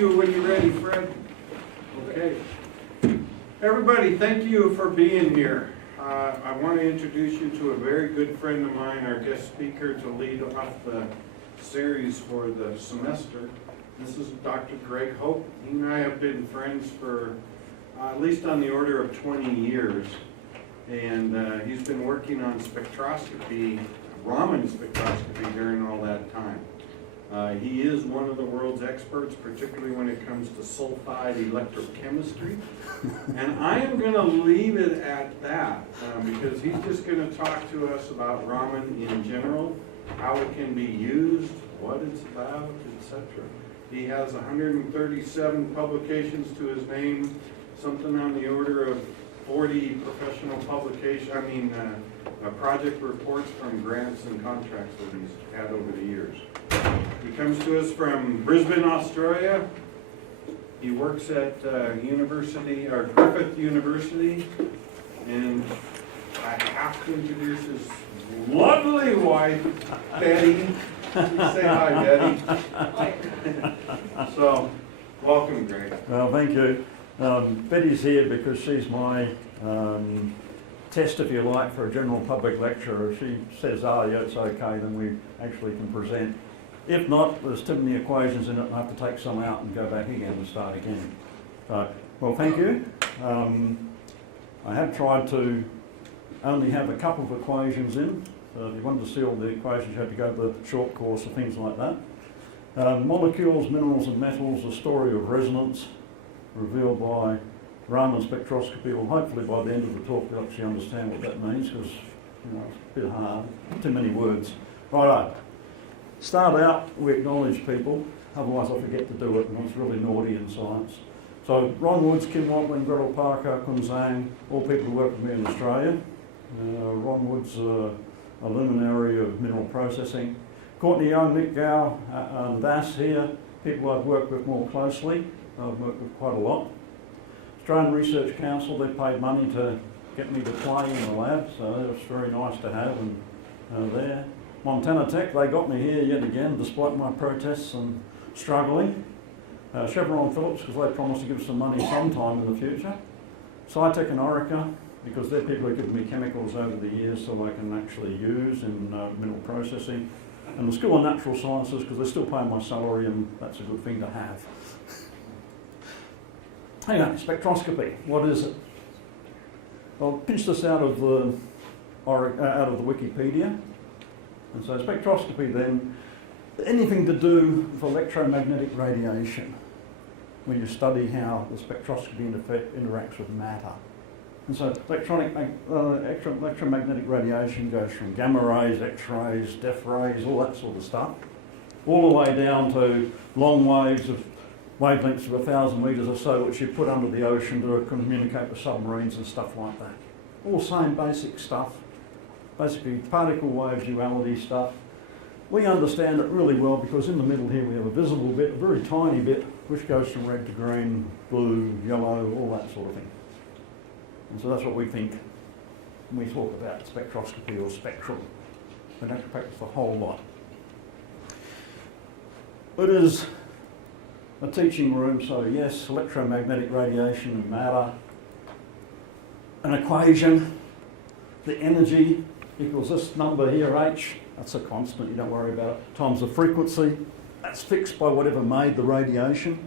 you when you're ready, Fred. Okay. Everybody, thank you for being here. I want to introduce you to a very good friend of mine, our guest speaker, to lead off the series for the semester. This is Dr. Greg Hope. He and I have been friends for at least on the order of 20 years. And he's been working on spectroscopy, Raman spectroscopy, during all that time. He is one of the world's experts, particularly when it comes to sulfide electrochemistry. And I am going to leave it at that because he's just going to talk to us about Raman in general, how it can be used, what it's about, etc. He has 137 publications to his name, something on the order of 40 professional publications, project reports from grants and contracts that he's had over the years. He comes to us from Brisbane, Australia. He works at Griffith University, and I have to introduce his lovely wife, Betty. Say hi, Betty. So, welcome, Greg. Well, thank you. Betty's here because she's my test, if you like, for a general public lecture. If she says, oh yeah, it's okay, then we actually can present. If not, there's too many equations in it and I have to take some out and go back again and start again. So, well, thank you. I have tried to only have a couple of equations in. So if you wanted to see all the equations, you had to go to the short course or things like that. Molecules, minerals and metals, the story of resonance, revealed by Raman Spectroscopy. Well, hopefully by the end of the talk you'll actually understand what that means, because it's a bit hard, too many words. Righto. Start out, we acknowledge people, otherwise I forget to do it and it's really naughty in science. So Ron Woods, Kim Watling, Gretel Parker, Kun Zhang, all people who work with me in Australia. Ron Woods, a luminary of mineral processing. Courtney Young, Nick Gow, and Das here, people I've worked with more closely. I've worked with quite a lot. Australian Research Council, they paid money to get me to play in the lab, so that was very nice to have, and there. Montana Tech, they got me here yet again, despite my protests and struggling. Chevron Phillips, because they promised to give us some money sometime in the future. SciTech and Orica, because they're people who give me chemicals over the years so I can actually use in mineral processing. And the School of Natural Sciences, because they're still paying my salary and that's a good thing to have. Hang on, spectroscopy, what is it? I'll pinch this out of the Wikipedia. And so spectroscopy then, anything to do with electromagnetic radiation, when you study how the spectroscopy interacts with matter. And so electromagnetic radiation goes from gamma rays, X-rays, DEF rays, all that sort of stuff, all the way down to long waves of wavelengths of 1,000 metres or so, which you put under the ocean to communicate with submarines and stuff like that. All same basic stuff, basically particle wave duality stuff. We understand it really well because in the middle here we have a visible bit, a very tiny bit, which goes from red to green, blue, yellow, all that sort of thing. And so that's what we think when we talk about spectroscopy or spectrum. We don't practice the whole lot. It is a teaching room, so yes, electromagnetic radiation and matter. An equation, the energy equals this number here, H, that's a constant, you don't worry about it, times the frequency, that's fixed by whatever made the radiation.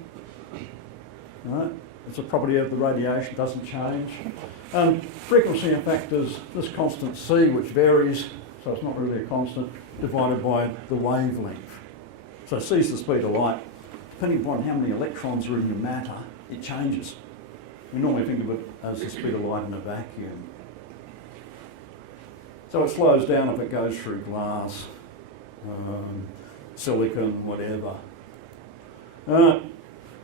Right? It's a property of the radiation, doesn't change. Frequency, in fact, is this constant C, which varies, so it's not really a constant, divided by the wavelength. So C is the speed of light. Depending upon how many electrons are in your matter, it changes. We normally think of it as the speed of light in a vacuum. So it slows down if it goes through glass, silicon, whatever.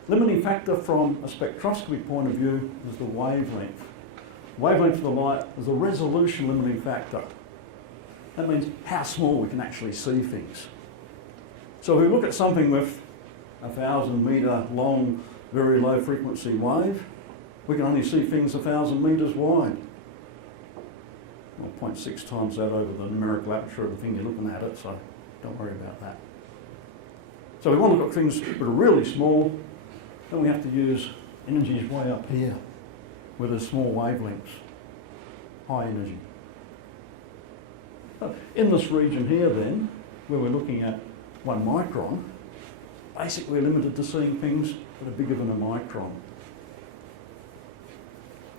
Limiting factor from a spectroscopy point of view is the wavelength. Wavelength of the light is a resolution limiting factor. That means how small we can actually see things. So if we look at something with 1,000 metre long, very low frequency wave, we can only see things 1,000 metres wide. Well, 0.6 times that over the numerical aperture of the thing you're looking at it, so don't worry about that. So we want to look at things that are really small, then we have to use energies way up here, where there's small wavelengths, high energy. In this region here then, where we're looking at 1 micron, basically we're limited to seeing things that are bigger than a micron.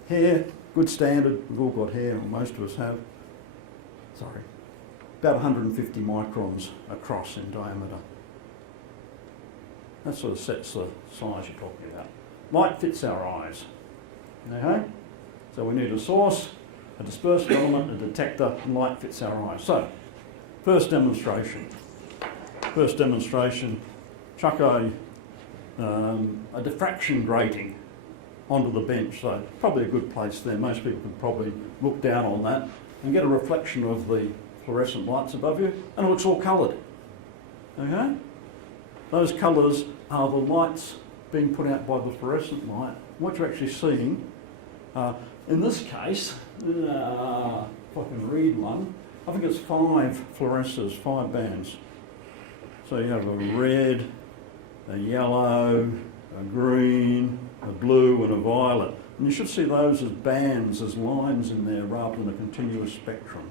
Hair, good standard, we've all got hair, or most of us have. Sorry. About 150 microns across in diameter. That sort of sets the size you're talking about. Light fits our eyes. Okay? So we need a source, a dispersal element, a detector, and light fits our eyes. So, first demonstration. Chuck a diffraction grating onto the bench. So probably a good place there. Most people can probably look down on that and get a reflection of the fluorescent lights above you, and it looks all coloured. Okay? Those colours are the lights being put out by the fluorescent light. What you're actually seeing, in this case, if I can read one, I think it's 5 fluorescers, 5 bands. So you have a red, a yellow, a green, a blue and a violet. And you should see those as bands, as lines in there rather than a continuous spectrum.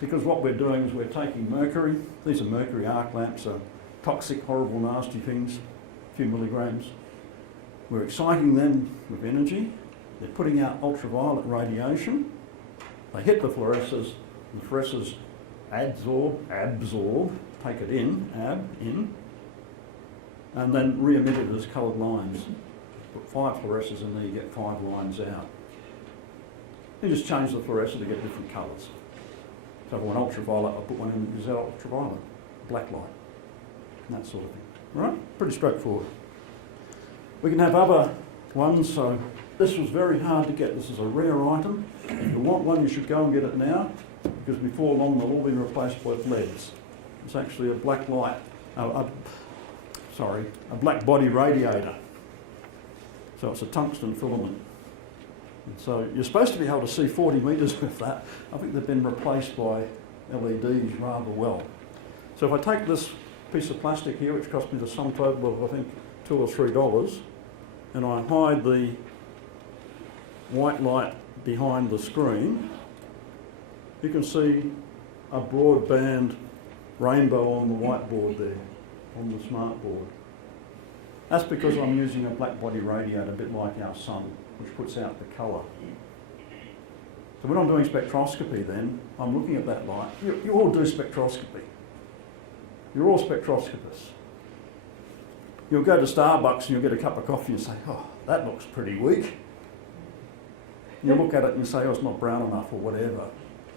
Because what we're doing is we're taking mercury, these are mercury arc lamps, are toxic, horrible, nasty things, a few milligrams. We're exciting them with energy, they're putting out ultraviolet radiation, they hit the fluorescers, the fluorescers absorb, take it in, and then re-emit it as coloured lines. Put 5 fluorescers in there, you get 5 lines out. You just change the fluorescer to get different colours. So if I want ultraviolet, I'll put one in, use ultraviolet, black light, and that sort of thing. All right? Pretty straightforward. We can have other ones, so this was very hard to get. This is a rare item. If you want one, you should go and get it now, because before long they'll all be replaced by LEDs. It's actually a black light, a black body radiator. So it's a tungsten filament. And so you're supposed to be able to see 40 metres with that. I think they've been replaced by LEDs rather well. So if I take this piece of plastic here, which cost me the sum total of I think $2 or $3, and I hide the white light behind the screen, you can see a broadband rainbow on the whiteboard there, on the smart board. That's because I'm using a black body radiator, a bit like our sun, which puts out the colour. So when I'm doing spectroscopy then, I'm looking at that light. You all do spectroscopy. You're all spectroscopists. You'll go to Starbucks and you'll get a cup of coffee and say, oh, that looks pretty weak. You look at it and you say, oh, it's not brown enough or whatever.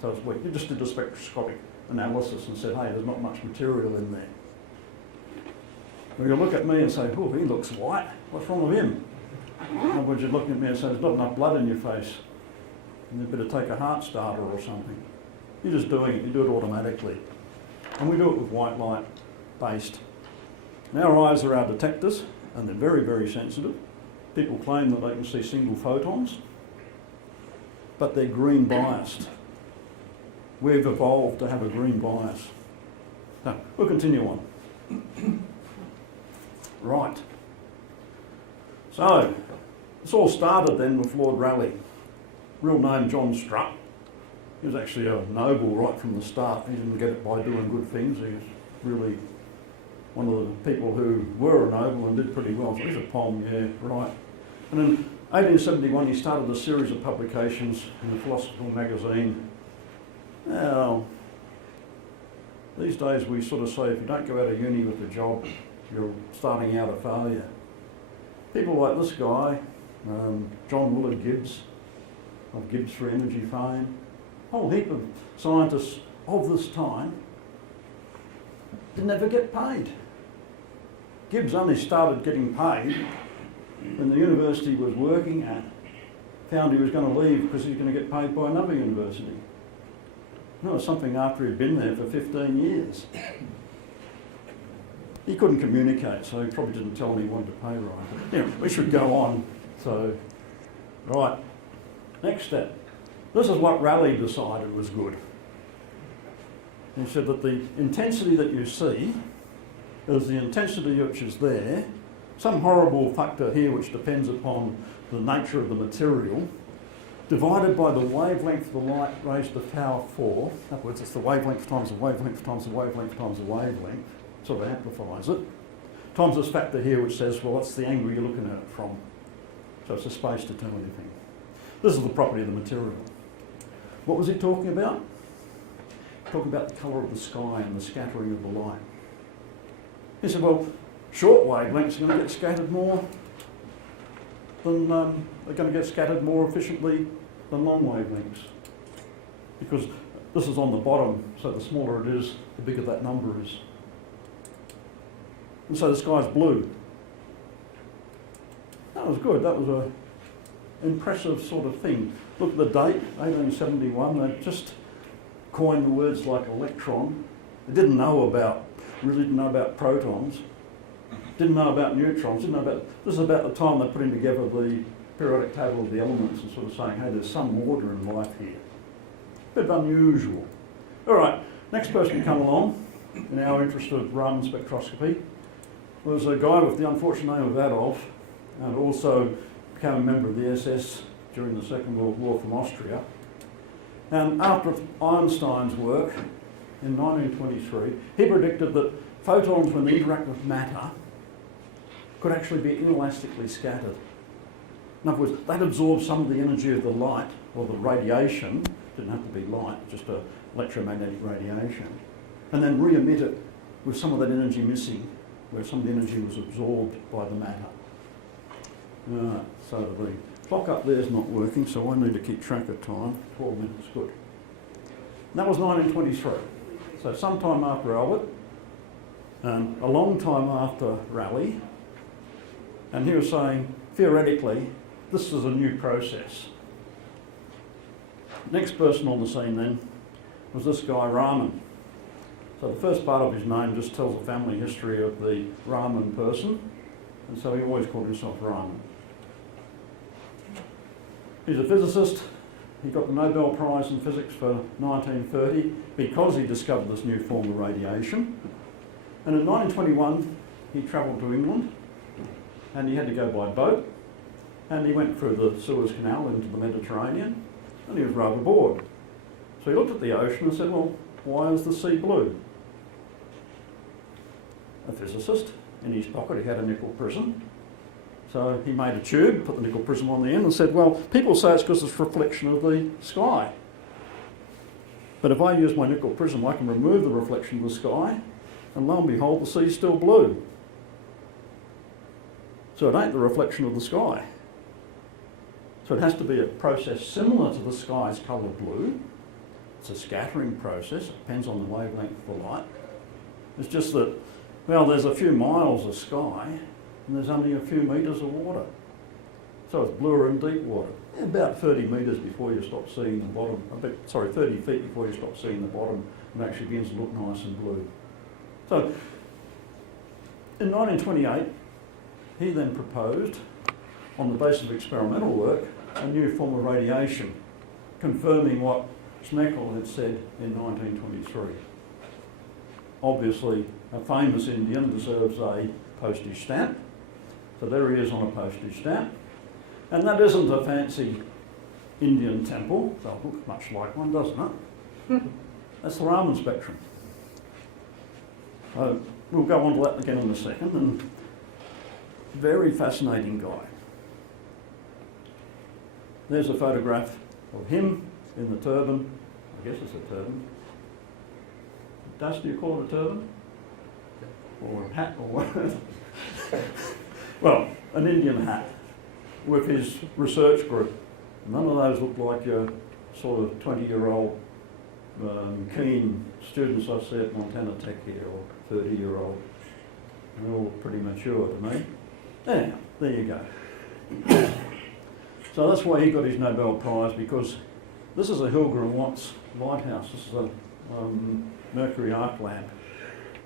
So it's weak. You just did a spectroscopic analysis and said, hey, there's not much material in there. Well, you'll look at me and say, oh, he looks white. What's wrong with him? In other words, you're looking at me and say, there's not enough blood in your face. And you better take a heart starter or something. You're just doing it. You do it automatically. And we do it with white light based. And our eyes are our detectors, and they're very, very sensitive. People claim that they can see single photons, but they're green biased. We've evolved to have a green bias. So, we'll continue on. Right. So, this all started then with Lord Rayleigh. Real name John Strutt. He was actually a noble right from the start. He didn't get it by doing good things. He was really one of the people who were a noble and did pretty well. So here's a poem, yeah, right. And in 1871 he started a series of publications in the Philosophical magazine. Now, these days we sort of say if you don't go out of uni with a job, you're starting out a failure. People like this guy, John Willard Gibbs, of Gibbs for Energy fame, a whole heap of scientists of this time didn't ever get paid. Gibbs only started getting paid when the university he was working at found he was going to leave because he was going to get paid by another university. That was something after he'd been there for 15 years. He couldn't communicate, so he probably didn't tell me he wanted to pay right. But, we should go on. So, right, next step. This is what Rayleigh decided was good. He said that the intensity that you see is the intensity which is there some horrible factor here which depends upon the nature of the material, divided by the wavelength of the light raised to the power 4. In other words, it's the wavelength times the wavelength times the wavelength times the wavelength, sort of amplifies it, times this factor here which says, well, that's the angle you're looking at it from. So it's a space-determining thing. This is the property of the material. What was he talking about? Talking about the colour of the sky and the scattering of the light. He said, well, short wavelengths are going to get scattered more than, are going to get scattered more efficiently than long wavelengths. Because this is on the bottom, so the smaller it is, the bigger that number is. And so the sky's blue. That was good, that was an impressive sort of thing. Look at the date, 1871, they just coined the words like electron. They didn't know about, really didn't know about protons, didn't know about neutrons, didn't know about, this is about the time they're putting together the periodic table of the elements and sort of saying, hey, there's some order in life here. Bit unusual. All right, next person to come along, in our interest of Raman spectroscopy, was a guy with the unfortunate name of Adolf, and also became a member of the SS during the Second World War from Austria. And after Einstein's work in 1923, he predicted that photons, when they interact with matter, could actually be inelastically scattered. In other words, they'd absorb some of the energy of the light, or the radiation, didn't have to be light, just electromagnetic radiation, and then re-emit it with some of that energy missing, where some of the energy was absorbed by the matter. Right, so the clock up there is not working, so I need to keep track of time. 12 minutes, good. And that was 1923. So sometime after Albert, and a long time after Rayleigh, and he was saying, theoretically, this is a new process. Next person on the scene then was this guy, Raman. So the first part of his name just tells the family history of the Raman person, and so he always called himself Raman. He's a physicist. He got the Nobel Prize in Physics for 1930 because he discovered this new form of radiation. And in 1921, he travelled to England, and he had to go by boat, and he went through the Suez Canal into the Mediterranean, and he was rather bored. So he looked at the ocean and said, well, why is the sea blue? A physicist, in his pocket he had a nickel prism. So he made a tube, put the nickel prism on the end and said, well, people say it's because it's a reflection of the sky. But if I use my nickel prism, I can remove the reflection of the sky, and lo and behold, the sea's still blue. So it ain't the reflection of the sky. So it has to be a process similar to the sky's colour blue. It's a scattering process, it depends on the wavelength of the light. It's just that, well, there's a few miles of sky and there's only a few metres of water. So it's bluer in deep water. About 30 metres before you stop seeing the bottom, 30 feet before you stop seeing the bottom, and it actually begins to look nice and blue. So in 1928, he then proposed, on the basis of experimental work, a new form of radiation, confirming what Schmeckel had said in 1923. Obviously, a famous Indian deserves a postage stamp, so there he is on a postage stamp. And that isn't a fancy Indian temple, so it looks much like one, doesn't it? That's the Raman spectrum. We'll go on to that again in a second, and very fascinating guy. There's a photograph of him in the turban. I guess it's a turban. Do you call it a turban? Or a hat, or what? Well, an Indian hat with his research group. None of those look like your sort of 20-year-old keen students I see at Montana Tech here, or 30-year-old. They're all pretty mature to me. Anyhow, there you go. So that's why he got his Nobel Prize, because this is a Hilger & Watts lighthouse. This is a mercury arc lamp,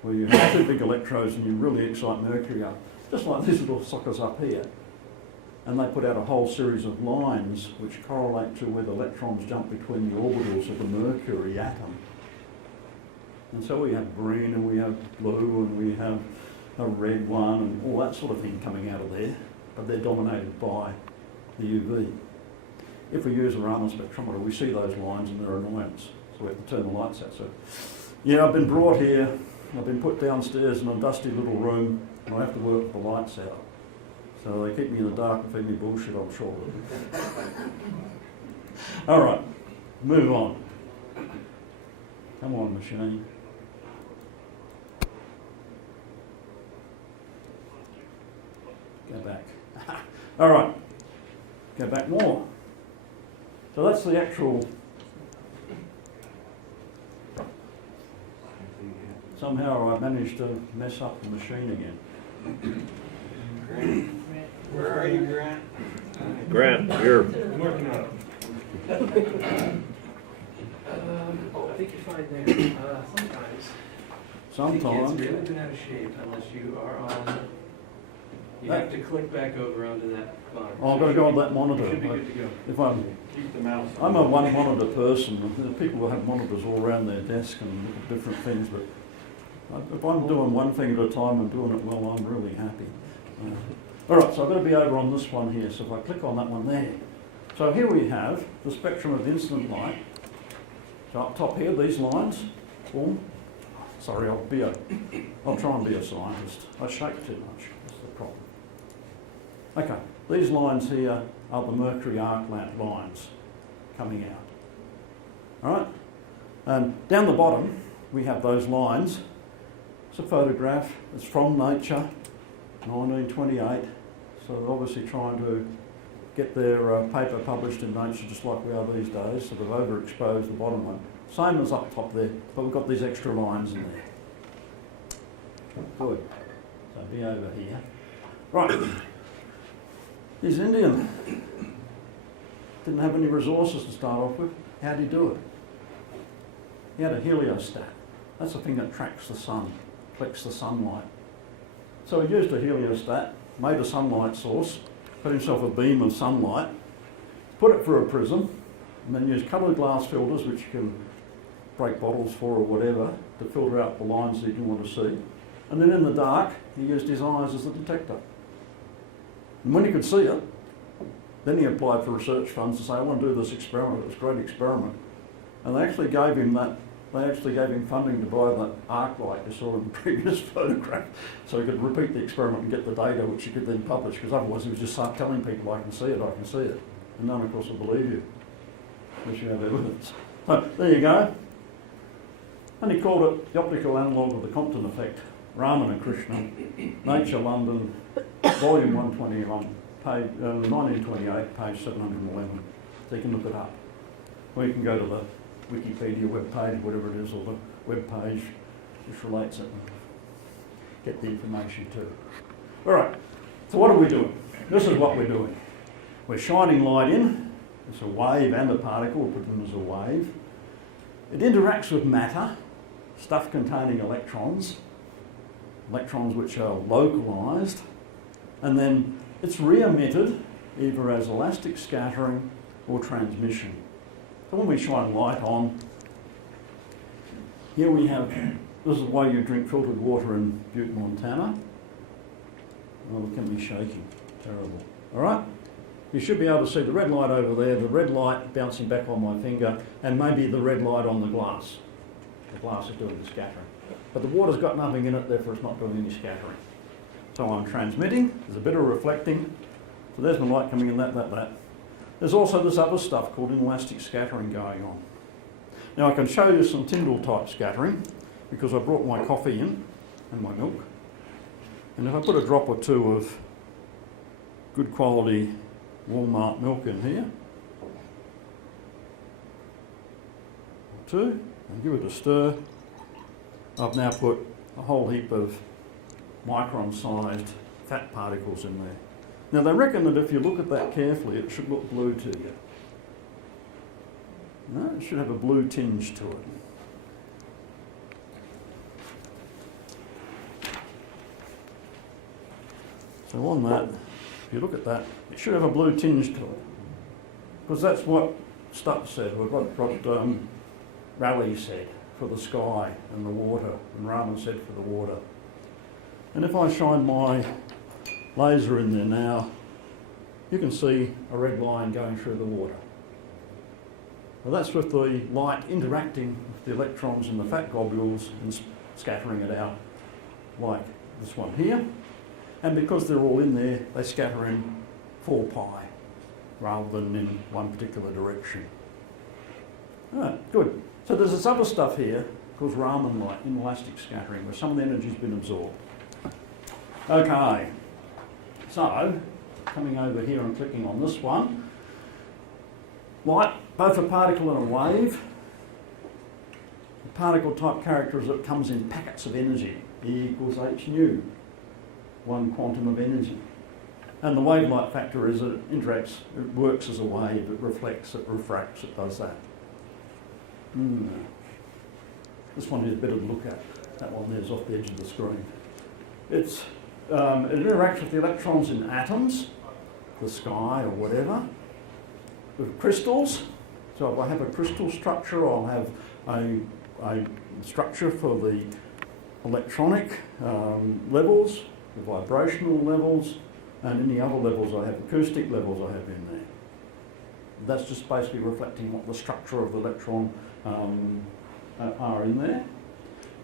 where you have two big electrodes and you really excite mercury up, just like these little suckers up here. And they put out a whole series of lines which correlate to where the electrons jump between the orbitals of the mercury atom. And so we have green and we have blue and we have a red one and all that sort of thing coming out of there, but they're dominated by the UV. If we use a Raman spectrometer, we see those lines and they're annoyance, so we have to turn the lights out. So, yeah, I've been brought here, I've been put downstairs in a dusty little room, and I have to work with the lights out. So they keep me in the dark and feed me bullshit, I'm sure. All right, move on. Come on, machine. Go back. All right, go back more. So that's the actual. Somehow I managed to mess up the machine again. Grant, where are you, Grant? Grant, you're. I'm working on it. I think you're fine there. Sometimes. Sometimes. It's really been out of shape unless you are on. You have to click back over onto that button. Oh, I've got to go on that monitor. You should be good to go. If I'm Keep the mouse I'm on. a one monitor person. There are people who have monitors all around their desk and look at different things, but if I'm doing one thing at a time and doing it well, I'm really happy. All right, so I've got to be over on this one here. So if I click on that one there. So here we have the spectrum of incident light. So up top here, these lines form. Sorry, I'll try and be a scientist. I shake too much. That's the problem. Okay, these lines here are the mercury arc lamp lines coming out. All right, and down the bottom we have those lines. It's a photograph. It's from Nature, 1928. So they're obviously trying to get their paper published in Nature just like we are these days. So they've overexposed the bottom one. Same as up top there, but we've got these extra lines in there. Good. So be over here. Right. He's Indian. Didn't have any resources to start off with. How'd he do it? He had a heliostat. That's the thing that tracks the sun, collects the sunlight. So he used a heliostat, made a sunlight source, put himself a beam of sunlight, put it through a prism, and then used coloured glass filters, which you can break bottles for or whatever, to filter out the lines that you didn't want to see. And then in the dark, he used his eyes as the detector. And when he could see it, then he applied for research funds to say, I want to do this experiment. It was a great experiment. And they actually gave him funding to buy that arc light you saw in the previous photograph, so he could repeat the experiment and get the data, which he could then publish, because otherwise he was just start telling people, I can see it. And none, of course, will believe you, unless you have evidence. So there you go. And he called it the optical analogue of the Compton effect. Raman and Krishna, Nature, London, volume 121, page 1928, page 711. So you can look it up. Or you can go to the Wikipedia web page, whatever it is, or the web page which relates it and get the information too. All right, so what are we doing? This is what we're doing. We're shining light in. It's a wave and a particle. We'll put them as a wave. It interacts with matter, stuff containing electrons which are localised, and then it's re-emitted either as elastic scattering or transmission. So when we shine light on, here we have, this is why you drink filtered water in Butte, Montana. Oh, look at me shaking, terrible. All right, you should be able to see the red light over there, the red light bouncing back on my finger, and maybe the red light on the glass. The glass is doing the scattering. But the water's got nothing in it, therefore it's not doing any scattering. So I'm transmitting, there's a bit of reflecting. So there's my light coming in, that. There's also this other stuff called inelastic scattering going on. Now I can show you some Tyndall type scattering because I brought my coffee in and my milk. And if I put a drop or two of good quality Walmart milk in here, two, and give it a stir, I've now put a whole heap of micron-sized fat particles in there. Now they reckon that if you look at that carefully, it should look blue to you. No, it should have a blue tinge to it. So on that, if you look at that, it should have a blue tinge to it. Because that's what Stutt said, or what Raleigh said for the sky and the water, and Raman said for the water. And if I shine my laser in there now, you can see a red line going through the water. Well, that's with the light interacting with the electrons in the fat globules and scattering it out like this one here. And because they're all in there, they scatter in 4 pi rather than in one particular direction. Alright, good. So there's this other stuff here called Raman light, inelastic scattering, where some of the energy's been absorbed. Okay, so coming over here and clicking on this one, light, both a particle and a wave. The particle type character is that it comes in packets of energy, E equals h nu, one quantum of energy. And the wave-light factor is that it interacts, it works as a wave, it reflects, it refracts, it does that. This one is better to look at. That one there's off the edge of the screen. It interacts with the electrons in atoms, the sky or whatever, with crystals. So if I have a crystal structure, I'll have a structure for the electronic levels, the vibrational levels, and any other levels I have, acoustic levels I have in there. That's just basically reflecting what the structure of the electron are in there.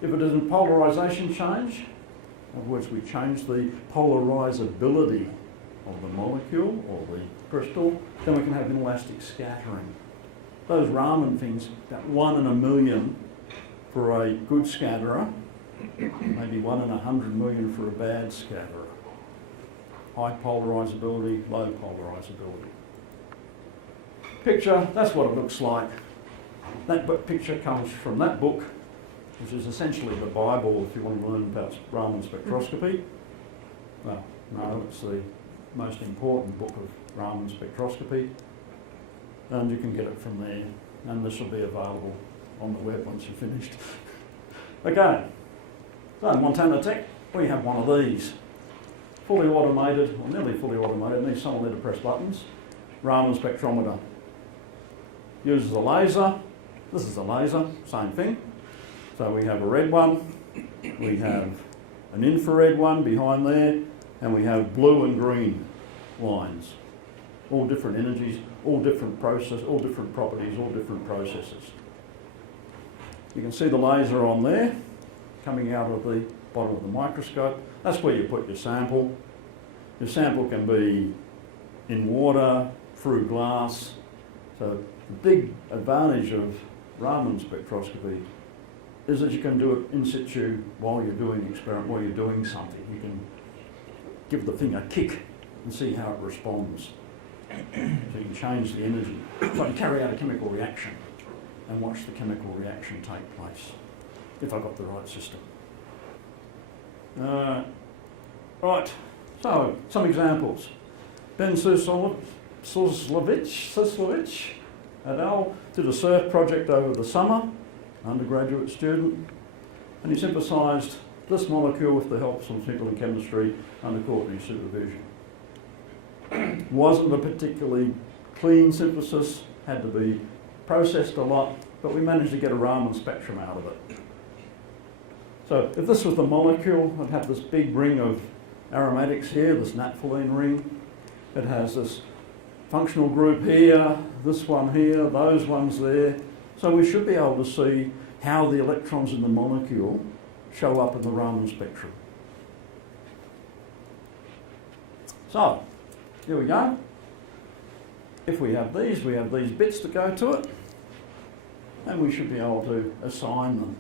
If it is a polarization change, in other words, we change the polarizability of the molecule or the crystal, then we can have inelastic scattering. Those Raman things, about 1 in a million for a good scatterer, maybe 1 in 100 million for a bad scatterer. High polarizability, low polarizability. Picture, that's what it looks like. That picture comes from that book, which is essentially the Bible if you want to learn about Raman spectroscopy. Well, no, it's the most important book of Raman spectroscopy, and you can get it from there, and this will be available on the web once you're finished. Okay, so in Montana Tech, we have one of these. Fully automated, or nearly fully automated, needs someone there to press buttons. Raman spectrometer. Uses a laser. This is a laser, same thing. So we have a red one, we have an infrared one behind there, and we have blue and green lines. All different energies, all different process, all different properties, all different processes. You can see the laser on there, coming out of the bottom of the microscope. That's where you put your sample. Your sample can be in water, through glass. So the big advantage of Raman spectroscopy is that you can do it in situ while you're doing an experiment, while you're doing something. You can give the thing a kick and see how it responds. So you can change the energy. So you can carry out a chemical reaction and watch the chemical reaction take place, if I've got the right system. Right, so some examples. Ben Suslovich et al. Did a SERS project over the summer, undergraduate student, and he synthesised this molecule with the help of some people in chemistry under coordinated supervision. Wasn't a particularly clean synthesis, had to be processed a lot, but we managed to get a Raman spectrum out of it. So if this was the molecule, I'd have this big ring of aromatics here, this naphthalene ring. It has this functional group here, this one here, those ones there. So we should be able to see how the electrons in the molecule show up in the Raman spectrum. So, here we go. If we have these bits to go to it, and we should be able to assign them.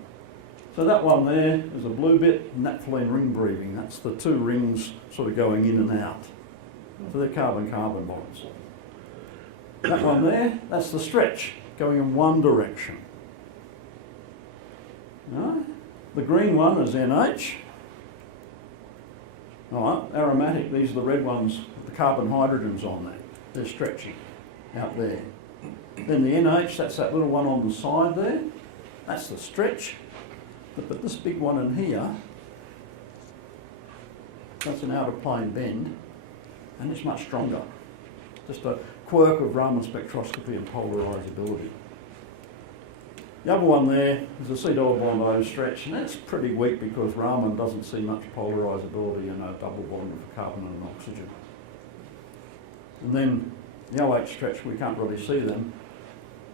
So that one there is a blue bit, naphthalene ring breathing. That's the 2 rings sort of going in and out. So they're carbon-carbon bonds. That one there, that's the stretch, going in one direction. Right. The green one is NH. All right, aromatic, these are the red ones, the carbon hydrogens on there. They're stretching out there. Then the NH, that's that little one on the side there. That's the stretch. But this big one in here, that's an outer plane bend, and it's much stronger. Just a quirk of Raman spectroscopy and polarizability. The other one there is a C-double bond O stretch, and that's pretty weak because Raman doesn't see much polarisability in a double bond of carbon and oxygen. And then the OH stretch, we can't really see them.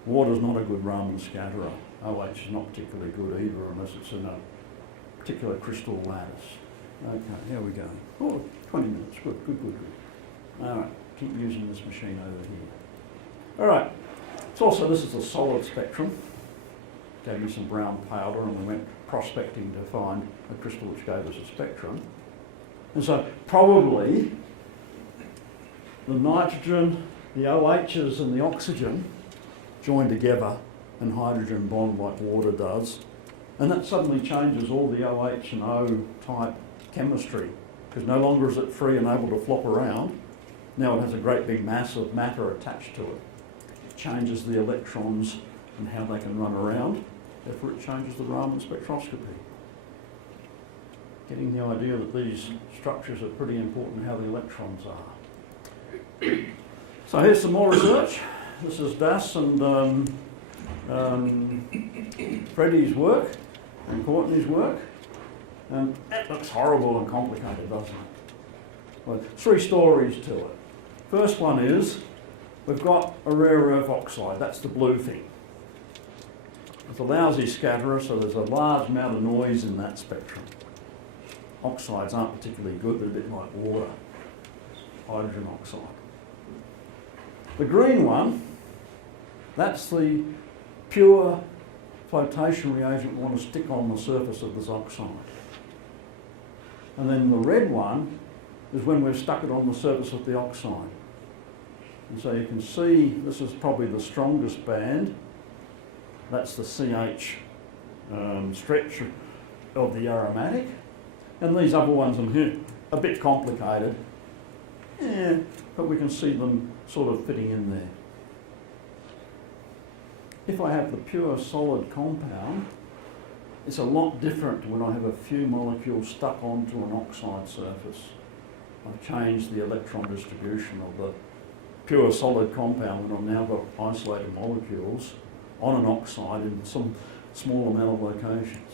Water's not a good Raman scatterer. OH is not particularly good either unless it's in a particular crystal lattice. Okay, here we go. Oh, 20 minutes, good. All right, keep using this machine over here. All right, this is a solid spectrum. Gave me some brown powder and we went prospecting to find a crystal which gave us a spectrum. And so probably the nitrogen, the OHs and the oxygen join together and hydrogen bond like water does. And that suddenly changes all the OH and O type chemistry because no longer is it free and able to flop around. Now it has a great big mass of matter attached to it. It changes the electrons and how they can run around. Therefore it changes the Raman spectroscopy. Getting the idea that these structures are pretty important, how the electrons are. So here's some more research. This is Das and Freddie's work and Courtney's work. And that looks horrible and complicated, doesn't it? Well, 3 stories to it. First one is, we've got a rare earth oxide, that's the blue thing. It's a lousy scatterer, so there's a large amount of noise in that spectrum. Oxides aren't particularly good, they're a bit like water, hydrogen oxide. The green one, that's the pure flotation reagent we want to stick on the surface of this oxide. And then the red one is when we've stuck it on the surface of the oxide. And so you can see this is probably the strongest band. That's the CH stretch of the aromatic. And these other ones in here, a bit complicated. Yeah, but we can see them sort of fitting in there. If I have the pure solid compound, it's a lot different when I have a few molecules stuck onto an oxide surface. I've changed the electron distribution of the pure solid compound when I've now got isolated molecules on an oxide in some small amount of locations.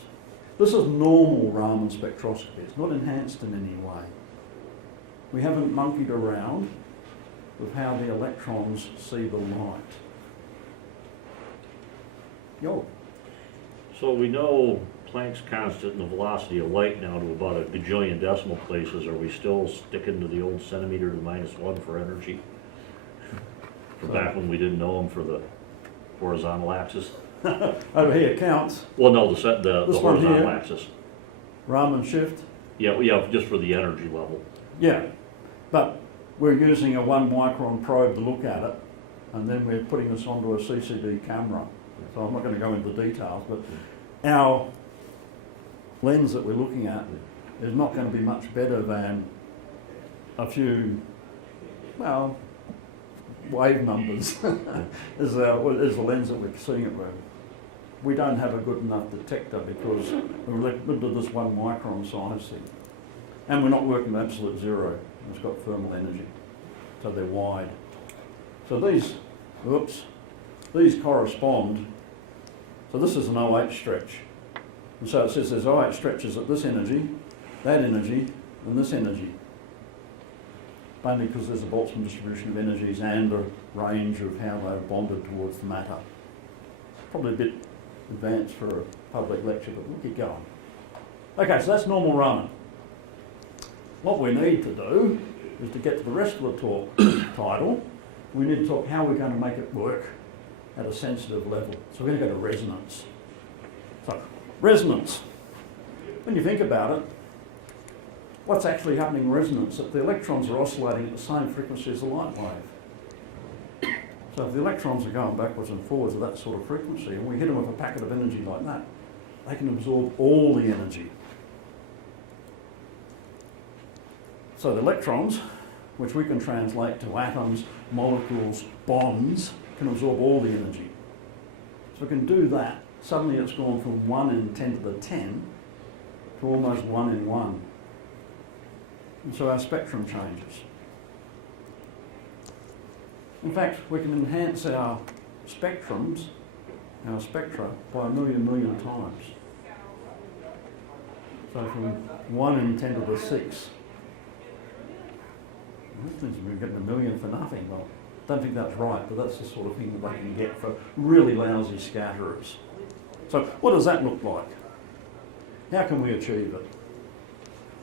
This is normal Raman spectroscopy. It's not enhanced in any way. We haven't monkeyed around with how the electrons see the light. Yo. So we know Planck's constant and the velocity of light now to about a gajillion decimal places. Are we still sticking to the old centimeter to the -1 for energy? From back when we didn't know them for the horizontal axis? Over here counts. Well, no, the This one horizontal here. axis. Raman shift. Yeah, just for the energy level. Yeah, but we're using a 1 micron probe to look at it, and then we're putting this onto a CCD camera. So I'm not going to go into details, but our lens that we're looking at is not going to be much better than a few, well, wave numbers is the lens that we're seeing it with. We don't have a good enough detector because we're limited to this 1 micron size thing. And we're not working with absolute zero. It's got thermal energy, so they're wide. So these correspond. So this is an OH stretch. And so it says there's OH stretches at this energy, that energy, and this energy. Mainly because there's a Boltzmann distribution of energies and a range of how they've bonded towards the matter. Probably a bit advanced for a public lecture, but we'll keep going. Okay, so that's normal Raman. What we need to do is to get to the rest of the talk title. We need to talk how we're going to make it work at a sensitive level. So we're going to go to resonance. So, resonance. When you think about it, what's actually happening in resonance? That the electrons are oscillating at the same frequency as the light wave. So if the electrons are going backwards and forwards at that sort of frequency, and we hit them with a packet of energy like that, they can absorb all the energy. So the electrons, which we can translate to atoms, molecules, bonds, can absorb all the energy. So we can do that. Suddenly it's gone from 1 in 10 to the 10 to almost 1 in 1. And so our spectrum changes. In fact, we can enhance our spectrums our spectra by a million times. So from 1 in 10 to the 6. That means we're getting a million for nothing. Well, I don't think that's right, but that's the sort of thing that they can get for really lousy scatterers. So what does that look like? How can we achieve it?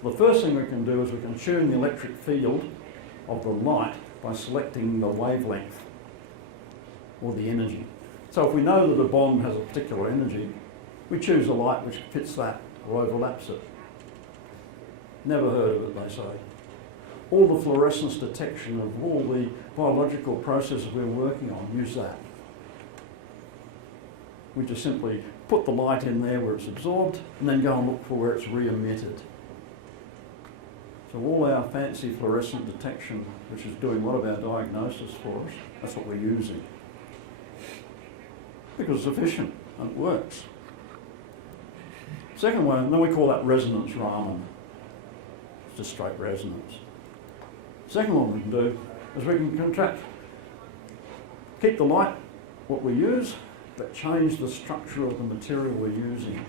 The first thing we can do is we can tune the electric field of the light by selecting the wavelength or the energy. So if we know that a bond has a particular energy, we choose a light which fits that or overlaps it. Never heard of it, they say. All the fluorescence detection of all the biological processes we're working on use that. We just simply put the light in there where it's absorbed and then go and look for where it's re-emitted. So all our fancy fluorescent detection, which is doing a lot of our diagnosis for us, that's what we're using. Because it's efficient and it works. Second one, then we call that resonance Raman. It's just straight resonance. Second one we can do is we can contract, keep the light, what we use, but change the structure of the material we're using.